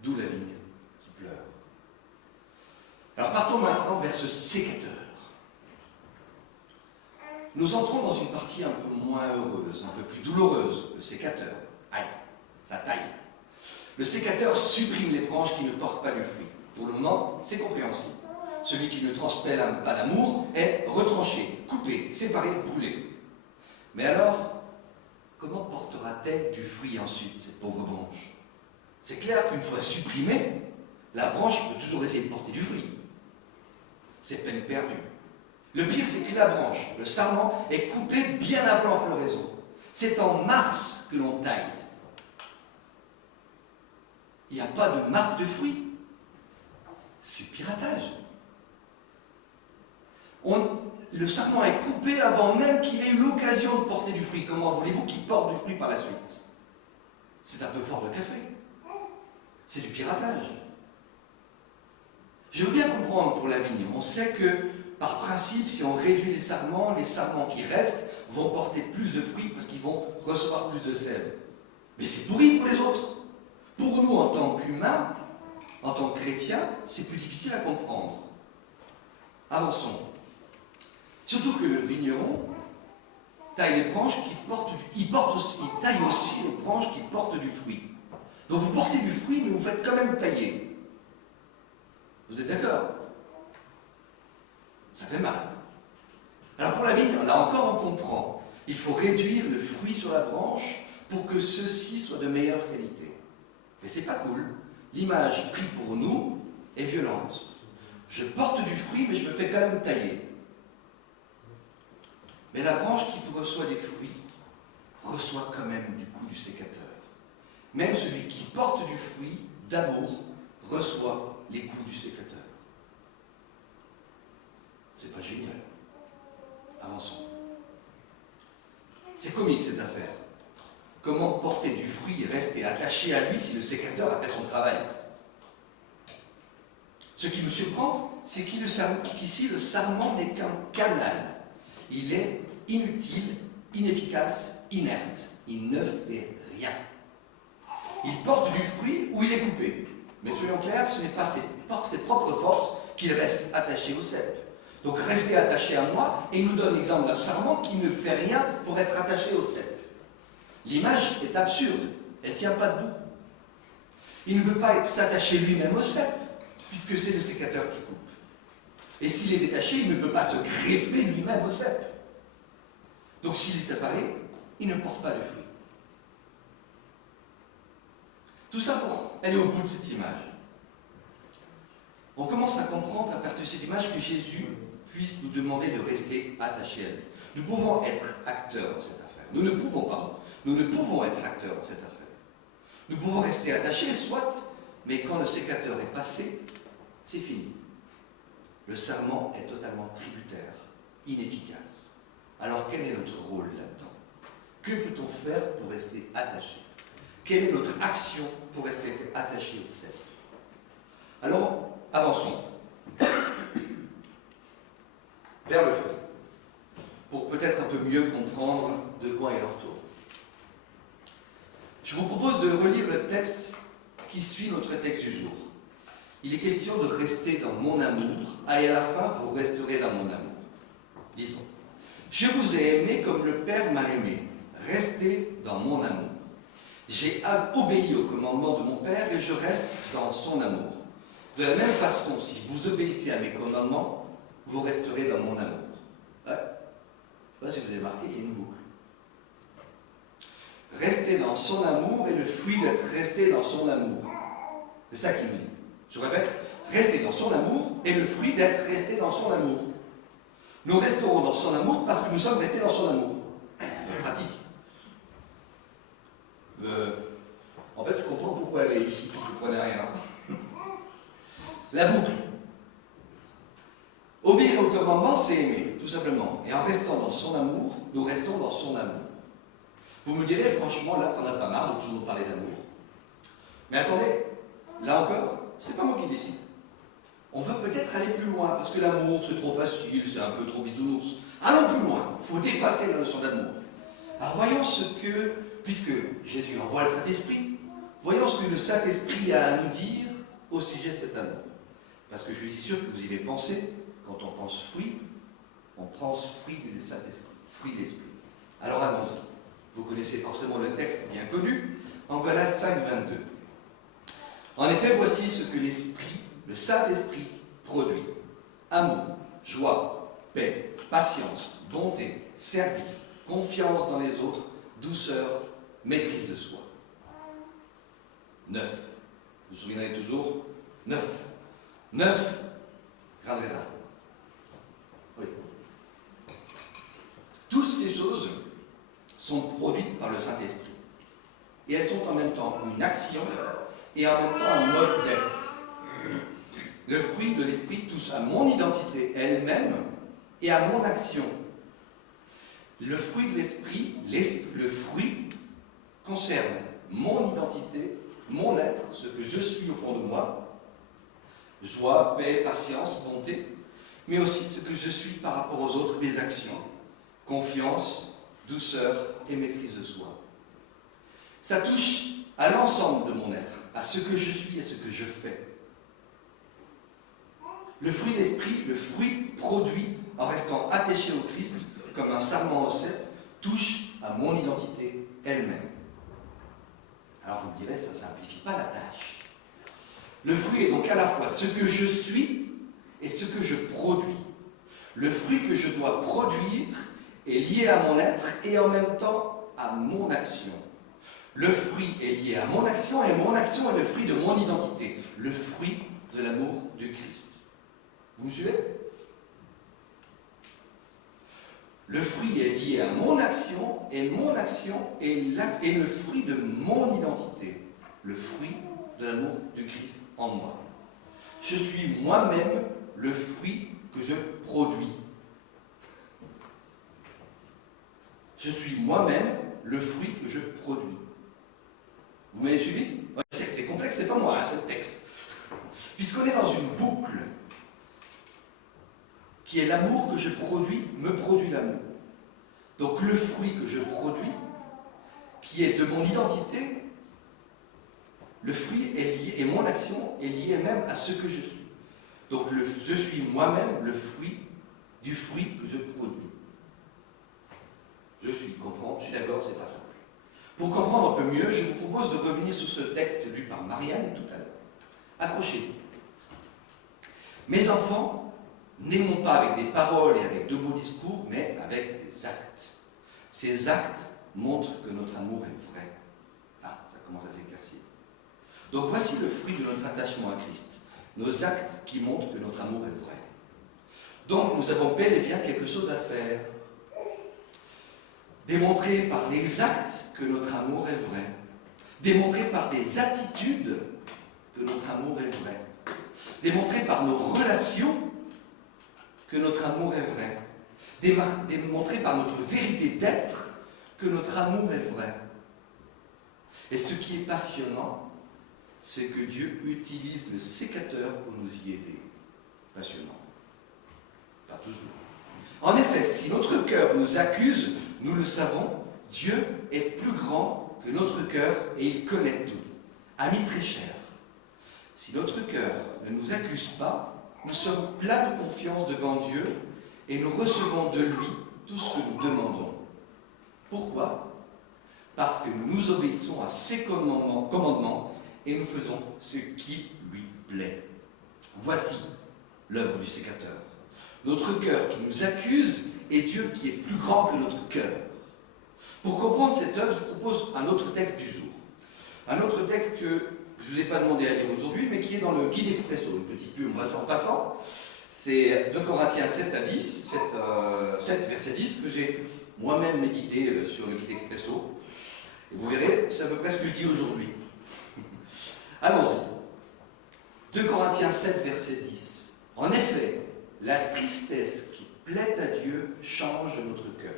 d'où la vigne qui pleure. Alors partons maintenant vers ce sécateur. Nous entrons dans une partie un peu moins heureuse, un peu plus douloureuse, le sécateur. Aïe, ça taille. Le sécateur supprime les branches qui ne portent pas de fruits. Pour le moment, c'est compréhensible. Celui qui ne transmet pas d'amour est retranché, coupé, séparé, brûlé. Mais alors, comment portera-t-elle du fruit ensuite, cette pauvre branche? C'est clair qu'une fois supprimée, la branche peut toujours essayer de porter du fruit. C'est peine perdue. Le pire, c'est que la branche, le sarment, est coupé bien avant la floraison. C'est en mars que l'on taille. Il n'y a pas de marque de fruits. C'est piratage. Le sarment est coupé avant même qu'il ait eu l'occasion de porter du fruit. Comment voulez-vous qu'il porte du fruit par la suite? C'est un peu fort de café. C'est du piratage. Je veux bien comprendre pour la vigne. On sait que, par principe, si on réduit les sarments qui restent vont porter plus de fruits parce qu'ils vont recevoir plus de sève. Mais c'est pourri pour les autres. Pour nous, en tant qu'humains, en tant que chrétiens, c'est plus difficile à comprendre. Avançons. Surtout que le vigneron taille les branches qui portent il taille aussi les branches qui portent du fruit. Donc vous portez du fruit, mais vous faites quand même tailler. Vous êtes d'accord? Ça fait mal. Alors pour la vigne, là encore on comprend. Il faut réduire le fruit sur la branche pour que ceux-ci soient de meilleure qualité. Mais c'est pas cool. L'image prise pour nous est violente. Je porte du fruit, mais je me fais quand même tailler. Mais la branche qui reçoit des fruits reçoit quand même du coup du sécateur. Même celui qui porte du fruit, d'amour, reçoit les coups du sécateur. C'est pas génial. Avançons. C'est comique cette affaire. Comment porter du fruit et rester attaché à lui si le sécateur a fait son travail? Ce qui me surprend, c'est qu'ici le sarment n'est qu'un canal. Il est inutile, inefficace, inerte. Il ne fait rien. Il porte du fruit ou il est coupé. Mais soyons clairs, ce n'est pas par ses propres forces qu'il reste attaché au cep. Donc restez attaché à moi, et il nous donne l'exemple d'un sarment qui ne fait rien pour être attaché au cep. L'image est absurde, elle ne tient pas debout. Il ne peut pas s'attacher lui-même au cep, puisque c'est le sécateur qui coupe. Et s'il est détaché, il ne peut pas se greffer lui-même au cep. Donc s'il est séparé, il ne porte pas de fruit. Tout ça pour aller au bout de cette image. On commence à comprendre à partir de cette image que Jésus puisse nous demander de rester attachés à lui. Nous pouvons être acteurs dans cette affaire. Nous ne pouvons être acteurs dans cette affaire. Nous pouvons rester attachés, soit, mais quand le sécateur est passé, c'est fini. Le serment est totalement tributaire, inefficace. Alors quel est notre rôle là-dedans? Que peut-on faire pour rester attaché? Quelle est notre action pour rester attaché au cep? Alors, avançons vers le fruit, pour peut-être un peu mieux comprendre de quoi il retourne. Je vous propose de relire le texte qui suit notre texte du jour. Il est question de rester dans mon amour, et à la fin, vous resterez dans mon amour. Disons, je vous ai aimé comme le Père m'a aimé. Restez dans mon amour. J'ai obéi au commandement de mon Père et je reste dans son amour. De la même façon, si vous obéissez à mes commandements, vous resterez dans mon amour. Ouais. Je ne sais pas si vous avez marqué, il y a une boucle. Rester dans son amour est le fruit d'être resté dans son amour. C'est ça qu'il nous dit. Je répète, rester dans son amour est le fruit d'être resté dans son amour. Nous resterons dans son amour parce que nous sommes restés dans son amour. En pratique. En fait, je comprends pourquoi elle est ici, je ne comprenais rien. La boucle. Obéir au commandement, c'est aimer, tout simplement. Et en restant dans son amour, nous restons dans son amour. Vous me direz, franchement, là, t'en as pas marre de toujours parler d'amour. Mais attendez, là encore, c'est pas moi qui décide. On veut peut-être aller plus loin, parce que l'amour, c'est trop facile, c'est un peu trop bisounours. Allons plus loin, il faut dépasser la notion d'amour. Alors voyons ce que, puisque Jésus envoie le Saint-Esprit, voyons ce que le Saint-Esprit a à nous dire au sujet de cet amour. Parce que je suis sûr que vous y avez pensé, quand on pense fruit, on pense fruit du Saint-Esprit, fruit de l'Esprit. Alors allons-y. Vous connaissez forcément le texte bien connu, en Galates 5, 22. En effet, voici ce que l'Esprit, le Saint-Esprit, produit. Amour, joie, paix, patience, bonté, service, confiance dans les autres, douceur, maîtrise de soi. 9. Vous vous souviendrez toujours 9. 9. Grande raison. Oui. Toutes ces choses sont produites par le Saint-Esprit. Et elles sont en même temps une action et en même temps un mode d'être. Le fruit de l'Esprit touche à mon identité elle-même et à mon action. Le fruit de l'Esprit, le fruit concerne mon identité, mon être, ce que je suis au fond de moi, joie, paix, patience, bonté, mais aussi ce que je suis par rapport aux autres, mes actions, confiance, douceur et maîtrise de soi. Ça touche à l'ensemble de mon être, à ce que je suis et ce que je fais. Le fruit de l'Esprit, le fruit produit en restant attaché au Christ, comme un sarment au cep, touche à mon identité elle-même. Alors vous me direz, ça ne simplifie pas la tâche. Le fruit est donc à la fois ce que je suis et ce que je produis. Le fruit que je dois produire est lié à mon être et en même temps à mon action. Le fruit est lié à mon action et mon action est le fruit de mon identité, le fruit de l'amour du Christ. Vous me suivez? Le fruit est lié à mon action est le fruit de mon identité, le fruit de l'amour du Christ en moi. Je suis moi-même le fruit que je produis. Je suis moi-même le fruit que je produis. Vous m'avez suivi? Je sais que c'est complexe, c'est pas moi, c'est le texte. Puisqu'on est dans une boucle qui est l'amour que je produis, me produit l'amour. Donc le fruit que je produis, qui est de mon identité, le fruit est lié, et mon action est liée même à ce que je suis. Donc je suis moi-même le fruit du fruit que je produis. Je suis d'accord, c'est pas simple. Pour comprendre un peu mieux, je vous propose de revenir sur ce texte lu par Marianne tout à l'heure. Accrochez-vous. Mes enfants, n'aimons pas avec des paroles et avec de beaux discours, mais avec des actes. Ces actes montrent que notre amour est vrai. Ah, ça commence à s'éclaircir. Donc voici le fruit de notre attachement à Christ. Nos actes qui montrent que notre amour est vrai. Donc nous avons bel et bien quelque chose à faire. Démontrer par les actes que notre amour est vrai. Démontrer par des attitudes que notre amour est vrai. Démontrer par nos relations que notre amour est vrai. Démontrer par notre vérité d'être que notre amour est vrai. Et ce qui est passionnant, c'est que Dieu utilise le sécateur pour nous y aider. Passionnant. Pas toujours. En effet, si notre cœur nous accuse, nous le savons, Dieu est plus grand que notre cœur et il connaît tout. Amis très chers, Si notre cœur ne nous accuse pas, nous sommes pleins de confiance devant Dieu et nous recevons de lui tout ce que nous demandons. Pourquoi ? Parce que nous obéissons à ses commandements et nous faisons ce qui lui plaît. Voici l'œuvre du sécateur. Notre cœur qui nous accuse et Dieu qui est plus grand que notre cœur. Pour comprendre cette œuvre, je vous propose un autre texte du jour. Un autre texte que je ne vous ai pas demandé à lire aujourd'hui, mais qui est dans le guide expresso, une petite pub en passant. C'est 2 Corinthiens 7 à 10, 7 verset 10, que j'ai moi-même médité sur le guide expresso. Et vous verrez, c'est à peu près ce que je dis aujourd'hui. Allons-y. 2 Corinthiens 7, verset 10. En effet, la tristesse qui plaît à Dieu change notre cœur.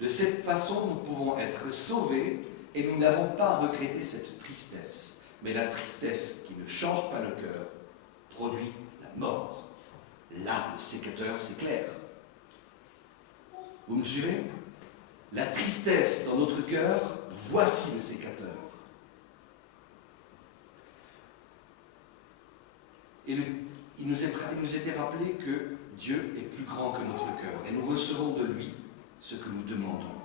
De cette façon, nous pouvons être sauvés et nous n'avons pas à regretter cette tristesse. Mais la tristesse qui ne change pas le cœur produit la mort. Là, le sécateur, c'est clair. Vous me suivez ? La tristesse dans notre cœur, voici le sécateur. Et il nous était rappelé que Dieu est plus grand que notre cœur et nous recevons de lui ce que nous demandons.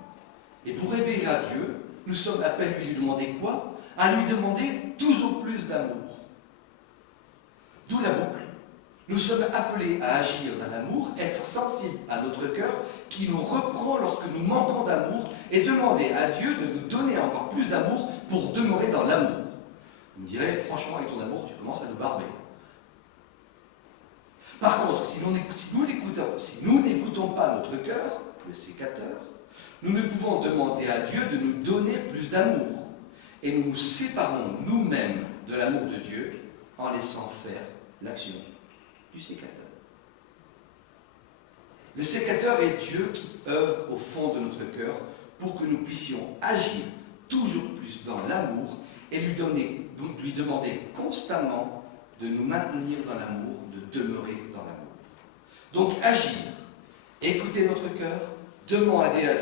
Et pour obéir à Dieu, nous sommes appelés à lui demander quoi ? À lui demander toujours plus d'amour. D'où la boucle. Nous sommes appelés à agir dans l'amour, être sensibles à notre cœur qui nous reprend lorsque nous manquons d'amour et demander à Dieu de nous donner encore plus d'amour pour demeurer dans l'amour. Vous me direz, franchement, avec ton amour, tu commences à nous barber. Par contre, si nous n'écoutons pas notre cœur, le sécateur, nous ne pouvons demander à Dieu de nous donner plus d'amour. Et nous nous séparons nous-mêmes de l'amour de Dieu en laissant faire l'action du sécateur. Le sécateur est Dieu qui œuvre au fond de notre cœur pour que nous puissions agir toujours plus dans l'amour et lui demander constamment de nous maintenir dans l'amour, de demeurer dans l'amour. Donc agir, écouter notre cœur, demander à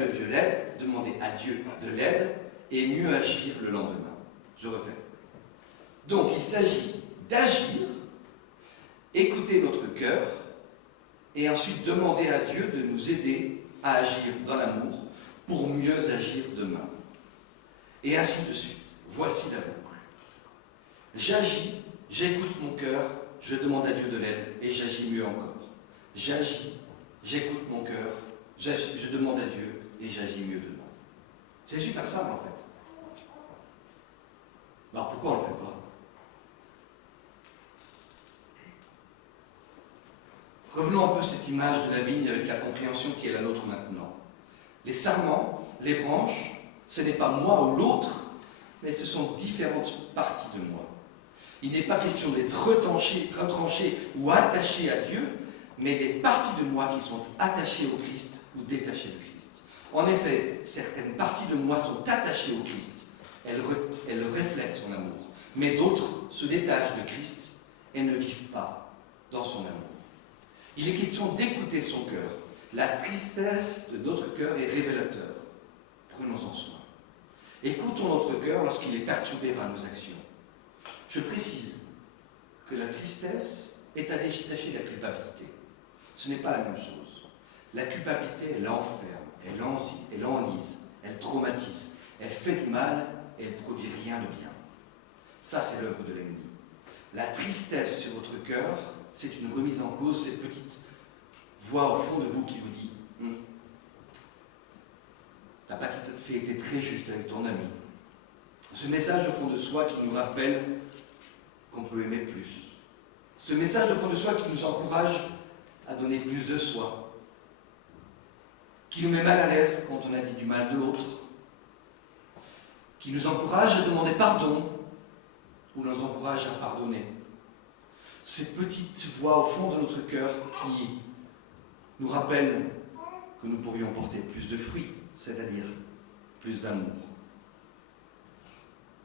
Dieu de l'aide et mieux agir le lendemain. Je refais. Donc il s'agit d'agir, écouter notre cœur et ensuite demander à Dieu de nous aider à agir dans l'amour pour mieux agir demain. Et ainsi de suite. Voici la boucle. J'agis, j'écoute mon cœur, je demande à Dieu de l'aide et j'agis mieux encore. J'agis, j'écoute mon cœur, je demande à Dieu et j'agis mieux demain. C'est super simple en fait. Alors pourquoi on ne le fait pas ? Revenons un peu à cette image de la vigne avec la compréhension qui est la nôtre maintenant. Les sarments, les branches, ce n'est pas moi ou l'autre, mais ce sont différentes parties de moi. Il n'est pas question d'être retranché ou attaché à Dieu, mais des parties de moi qui sont attachées au Christ ou détachées du Christ. En effet, certaines parties de moi sont attachées au Christ. Elles reflètent son amour. Mais d'autres se détachent de Christ et ne vivent pas dans son amour. Il est question d'écouter son cœur. La tristesse de notre cœur est révélateur. Prenons-en soin. Écoutons notre cœur lorsqu'il est perturbé par nos actions. Je précise que la tristesse est à détacher de la culpabilité. Ce n'est pas la même chose. La culpabilité, elle enferme, elle enlise, elle traumatise, elle fait du mal et elle ne produit rien de bien. Ça, c'est l'œuvre de l'ennemi. La tristesse sur votre cœur, c'est une remise en cause, cette petite voix au fond de vous qui vous dit « T'as pas tout à fait été très juste avec ton ami. » Ce message au fond de soi qui nous rappelle qu'on peut aimer plus. Ce message au fond de soi qui nous encourage à donner plus de soi. Qui nous met mal à l'aise quand on a dit du mal de l'autre. Qui nous encourage à demander pardon ou nous encourage à pardonner. Cette petite voix au fond de notre cœur qui nous rappelle que nous pourrions porter plus de fruits, c'est-à-dire plus d'amour.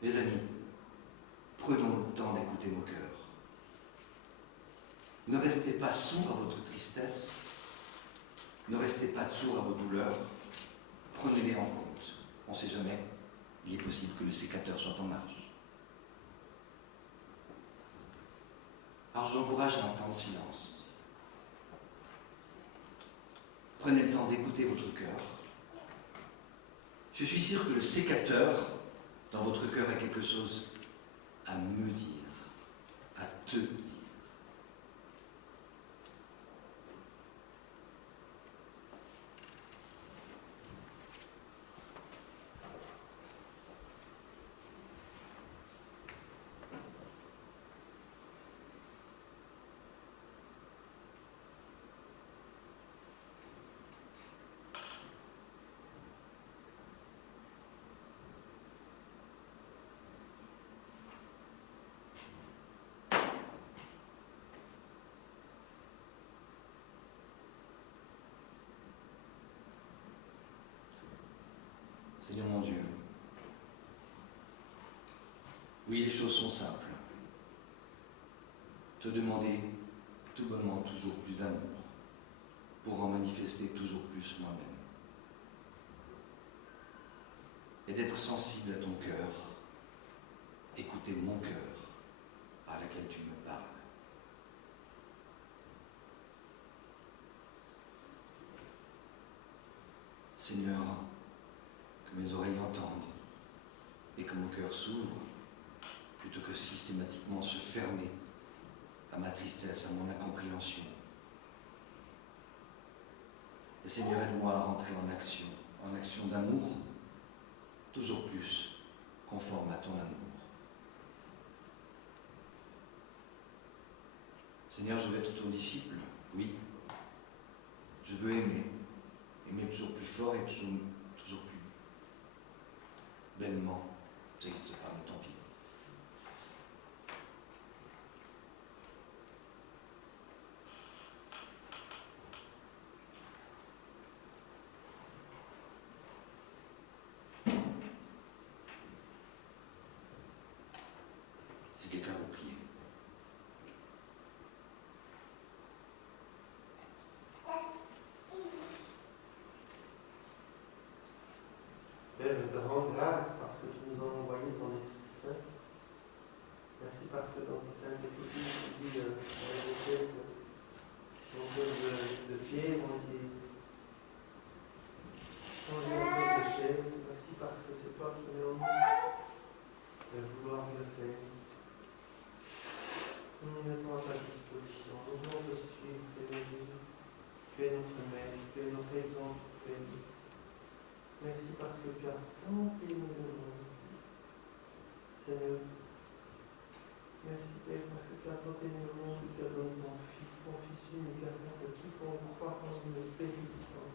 Les amis, prenons le temps d'écouter nos cœurs. Ne restez pas sourds à votre tristesse, ne restez pas sourds à vos douleurs, prenez-les en compte. On ne sait jamais, il est possible que le sécateur soit en marche. Alors je vous encourage à un temps de silence. Prenez le temps d'écouter votre cœur. Je suis sûr que le sécateur dans votre cœur a quelque chose à me dire, à te dire. Seigneur mon Dieu, oui, les choses sont simples. Te demander tout bonnement toujours plus d'amour pour en manifester toujours plus moi-même. Et d'être sensible à ton cœur, écouter mon cœur à laquelle tu me parles. Seigneur, que mes oreilles entendent et que mon cœur s'ouvre plutôt que systématiquement se fermer à ma tristesse, à mon incompréhension. Et Seigneur, aide-moi à rentrer en action d'amour, toujours plus conforme à ton amour. Seigneur, je veux être ton disciple, oui. Je veux aimer toujours plus fort et toujours plus bellement. Ça n'existe pas, mais tant pis. Si quelqu'un vous prie. Père, je te rends grâce parce que tu nous as envoyé ton Esprit Saint. Merci parce que dans tes saintes écritures, tu dis dans lesquelles nos cœurs de pierre ont été changés en cœur de chair. Merci parce que c'est toi qui mets en nous le vouloir le faire. Nous nous mettons à ta disposition. Nous voulons te suivre, Seigneur Jésus. Tu es notre Maître, tu es notre exemple, tu es nous. Merci parce que tu as tant aimé le monde. Seigneur, merci Père parce que tu as tant aimé le monde que tu as donné ton Fils unique, afin que quiconque croit en lui ne périsse pas.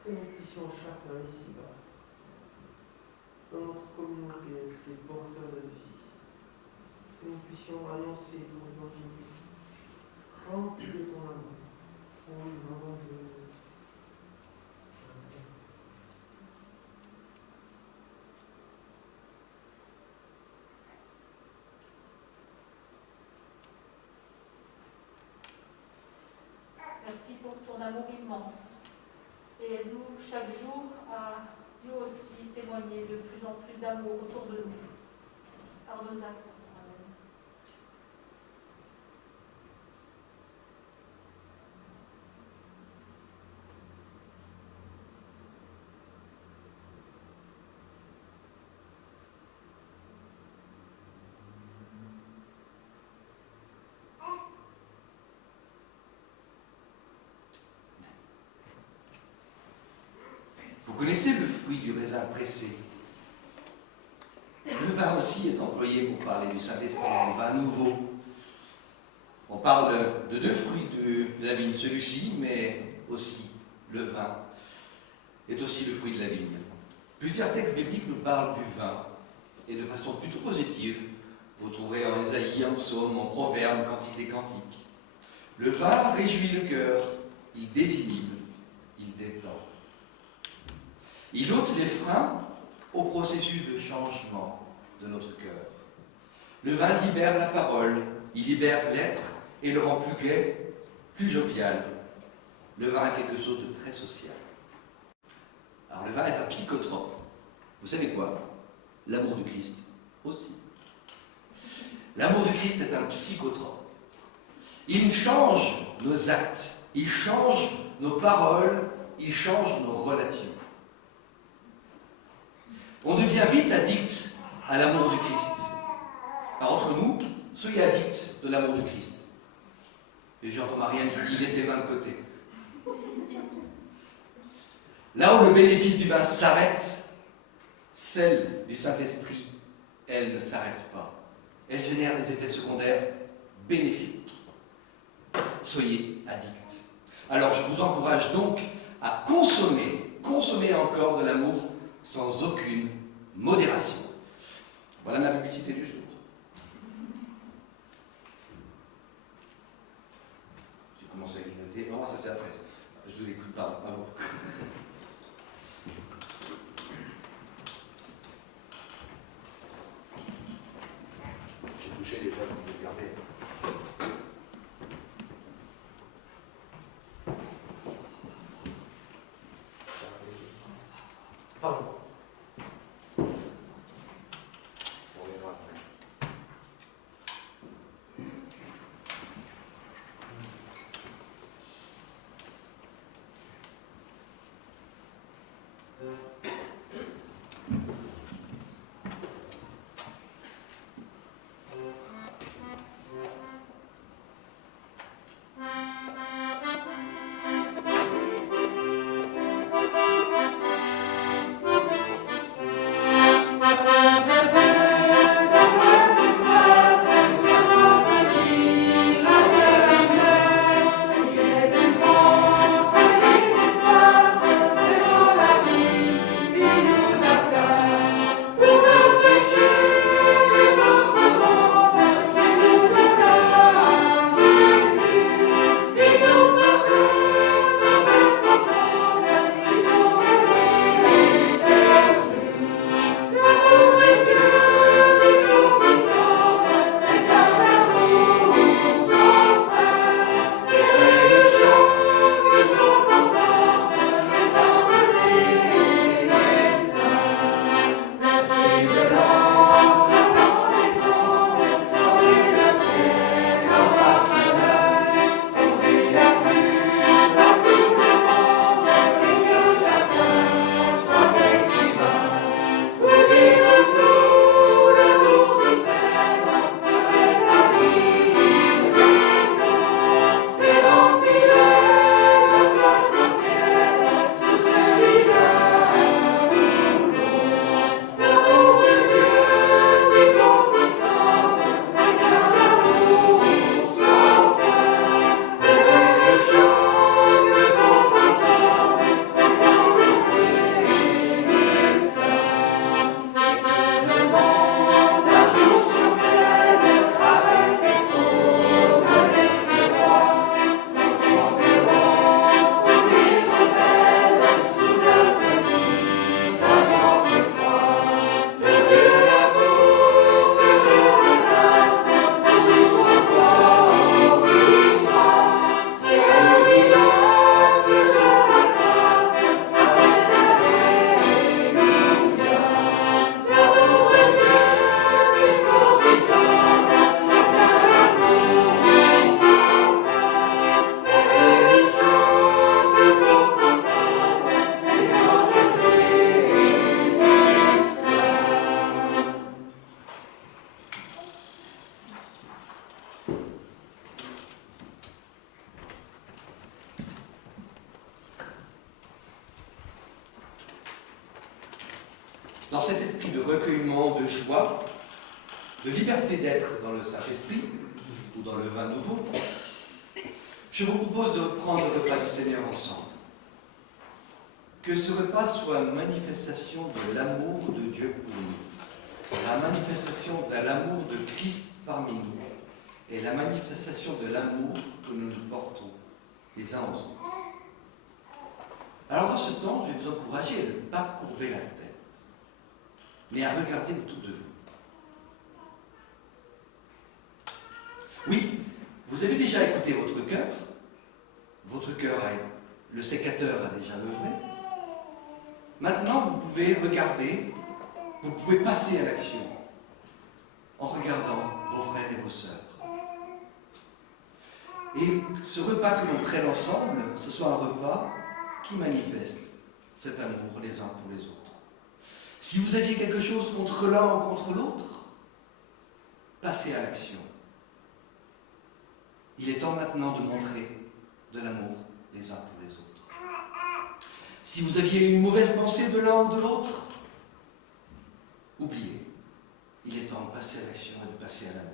Que nous puissions chacun ici-bas, dans notre communauté, ces porteurs de vie, que nous puissions annoncer ton évangile, rempli de ton amour. Au nom de Jésus. Merci pour ton amour immense. Et aide-nous chaque jour à nous aussi témoigner de plus en plus d'amour autour de nous, par nos actes. Amen. Vous connaissez le fruit du raisin pressé. Le vin aussi est employé pour parler du Saint-Esprit, du vin nouveau. On parle de deux fruits de la vigne, celui-ci, mais aussi le vin est aussi le fruit de la vigne. Plusieurs textes bibliques nous parlent du vin, et de façon plutôt positive. Vous trouverez en Ésaïe, en Psaume, en Proverbe, Cantique des Cantiques. Le vin réjouit le cœur, il désinhibe, il détend. Il ôte les freins au processus de changement de notre cœur. Le vin libère la parole, il libère l'être et le rend plus gai, plus jovial. Le vin est quelque chose de très social. Alors le vin est un psychotrope. Vous savez quoi? L'amour du Christ aussi. L'amour du Christ est un psychotrope. Il change nos actes, il change nos paroles, il change nos relations. On devient vite addict à l'amour du Christ. Alors, entre nous, soyez addicts de l'amour du Christ. Et j'entends Marianne qui dit, laissez le vin de côté. Là où le bénéfice du vin s'arrête, celle du Saint-Esprit, elle ne s'arrête pas. Elle génère des effets secondaires bénéfiques. Soyez addicts. Alors je vous encourage donc à consommer encore de l'amour sans aucune modération. Voilà ma publicité du jour. J'ai commencé à grignoter. Non, ça c'est après. Je vous écoute, pardon, à vous. J'ai touché déjà, vous pouvez regarder. Pardon. On verra après. Dans cet esprit de recueillement, de joie, de liberté d'être dans le Saint-Esprit, ou dans le vin nouveau, je vous propose de reprendre le repas du Seigneur ensemble. Que ce repas soit une manifestation de l'amour de Dieu pour nous, la manifestation de l'amour de Christ parmi nous, et la manifestation de l'amour que nous nous portons les uns aux autres. Alors dans ce temps, je vais vous encourager à ne pas courber la tête, mais à regarder autour de vous. Oui, vous avez déjà écouté votre cœur, le sécateur a déjà œuvré. Maintenant, vous pouvez regarder, vous pouvez passer à l'action en regardant vos frères et vos sœurs. Et ce repas que l'on prenne ensemble, ce soit un repas qui manifeste cet amour les uns pour les autres. Si vous aviez quelque chose contre l'un ou contre l'autre, passez à l'action. Il est temps maintenant de montrer de l'amour les uns pour les autres. Si vous aviez une mauvaise pensée de l'un ou de l'autre, oubliez. Il est temps de passer à l'action et de passer à l'amour.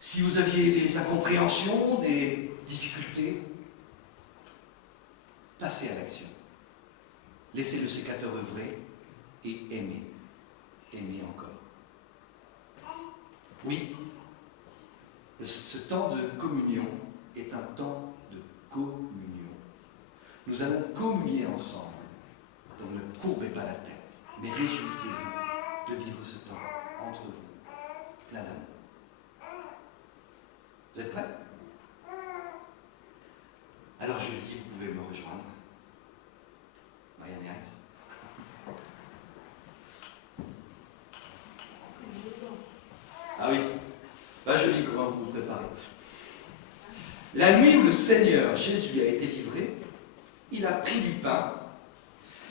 Si vous aviez des incompréhensions, des difficultés, passez à l'action. Laissez le sécateur œuvrer et aimez. Aimez encore. Oui, ce temps de communion est un temps de communion. Nous allons communier ensemble. Donc ne courbez pas la tête, mais réjouissez-vous de vivre ce temps entre vous, plein d'amour. Vous êtes prêts? Alors Julie, vous pouvez me rejoindre. Marianne et Heinz. Ah oui, Julie, comment vous vous préparez? La nuit où le Seigneur Jésus a été livré, il a pris du pain,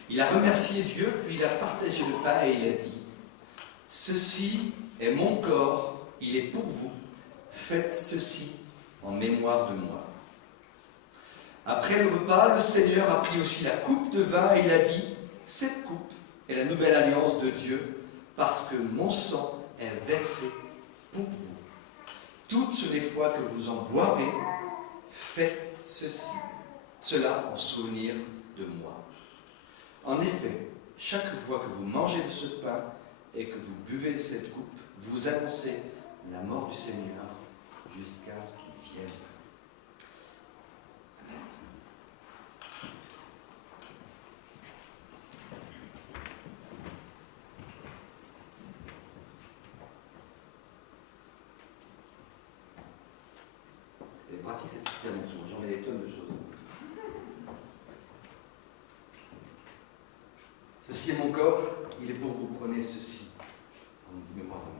il a remercié Dieu, puis il a partagé le pain et il a dit: ceci est mon corps, il est pour vous, faites ceci en mémoire de moi. Après le repas, le Seigneur a pris aussi la coupe de vin et il a dit: cette coupe est la nouvelle alliance de Dieu, parce que mon sang est versé pour vous. Toutes les fois que vous en boirez, faites cela en souvenir de moi. En effet, chaque fois que vous mangez de ce pain et que vous buvez de cette coupe, vous annoncez la mort du Seigneur jusqu'à ce qu'il vienne. Amen. Elle est pratique cette petite annonce, j'en mets des tonnes de choses. Ceci est mon corps, il est pour vous, prenez ceci en mémoire de moi.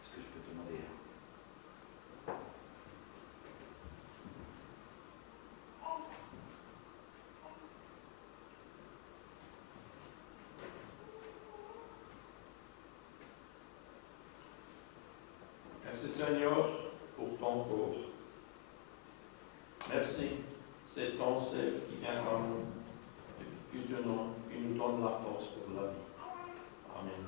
Est-ce que je peux te demander? Merci Seigneur pour ton corps. Merci, c'est ton sel qui vient à nous et qui nous donne la force pour la vie. Amen.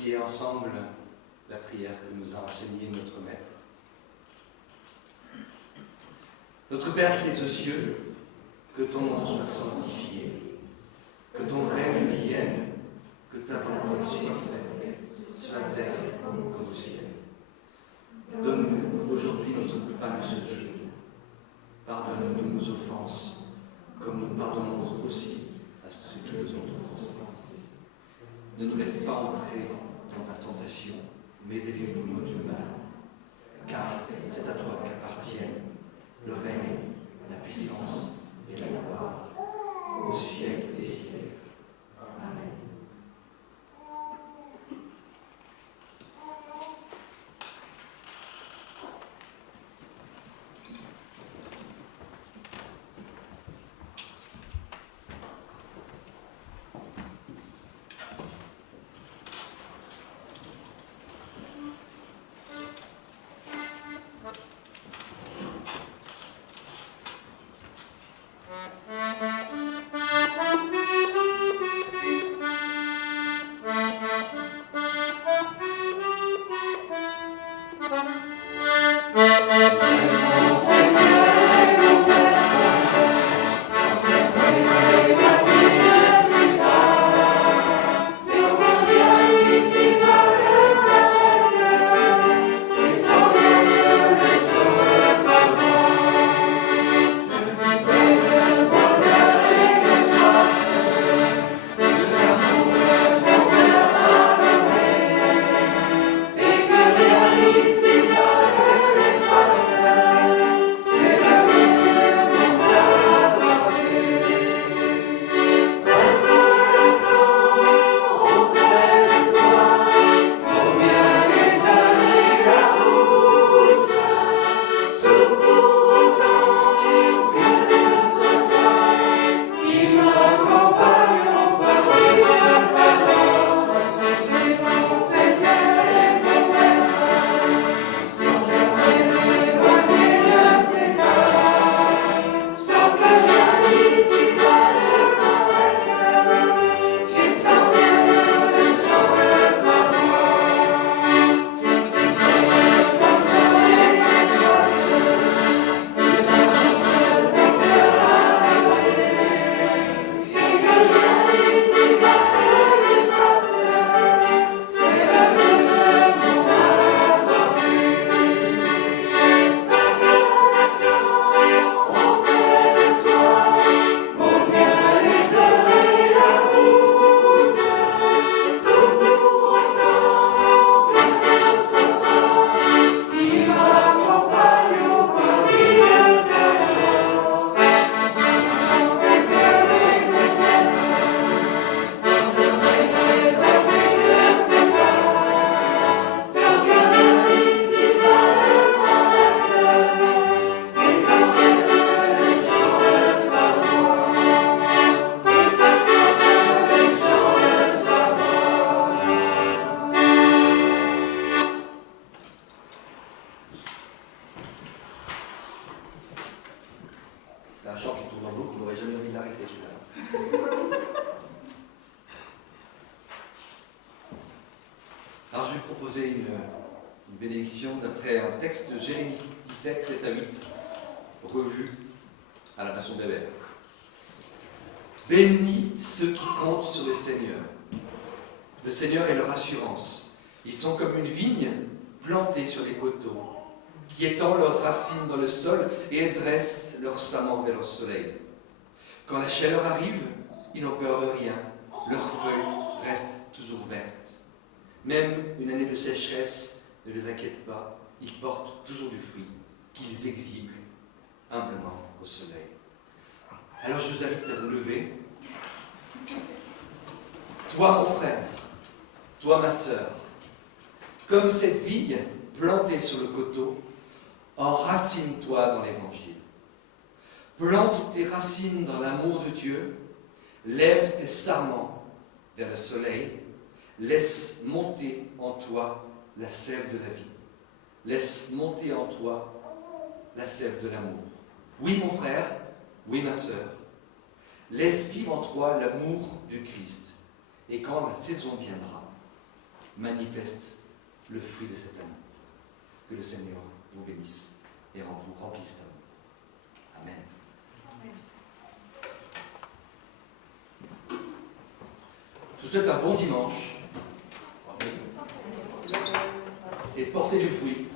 prier ensemble la prière que nous a enseignée notre Maître. Notre Père qui es aux cieux, que ton nom soit sanctifié, que ton règne vienne, que ta volonté soit faite, sur la terre comme au ciel. Donne-nous aujourd'hui notre pain de ce jour. Pardonne-nous nos offenses, comme nous pardonnons aussi à ceux qui nous ont offensés. Ne nous laisse pas entrer dans la tentation, mais délivre-nous du mal. Car c'est à toi qu'appartiennent le règne, la puissance et la gloire, au siècle des siècles. Amen. C'est un chant qui tourne en boucle, on n'aurait jamais envie de l'arrêter celui-là. Alors je vais proposer une bénédiction d'après un texte de Jérémie 17, 7 à 8, revu à la façon Bébert. Bénis ceux qui comptent sur le Seigneur. Le Seigneur est leur assurance. Ils sont comme une vigne plantée sur les coteaux, qui étend leurs racines dans le sol et dressent leurs samans vers le soleil. Quand la chaleur arrive, ils n'ont peur de rien. Leurs feuilles restent toujours vertes. Même une année de sécheresse ne les inquiète pas. Ils portent toujours du fruit qu'ils exhibent humblement au soleil. Alors je vous invite à vous lever. Toi, mon frère, toi, ma sœur, comme cette vigne plantée sur le coteau, enracine-toi dans l'Évangile. Plante tes racines dans l'amour de Dieu, lève tes sarments vers le soleil, laisse monter en toi la sève de la vie. Laisse monter en toi la sève de l'amour. Oui, mon frère, oui, ma sœur, laisse vivre en toi l'amour du Christ. Et quand la saison viendra, manifeste le fruit de cet amour. Que le Seigneur vous bénisse et vous remplisse d'amour. Amen. Je vous souhaite un bon dimanche et portez du fruit.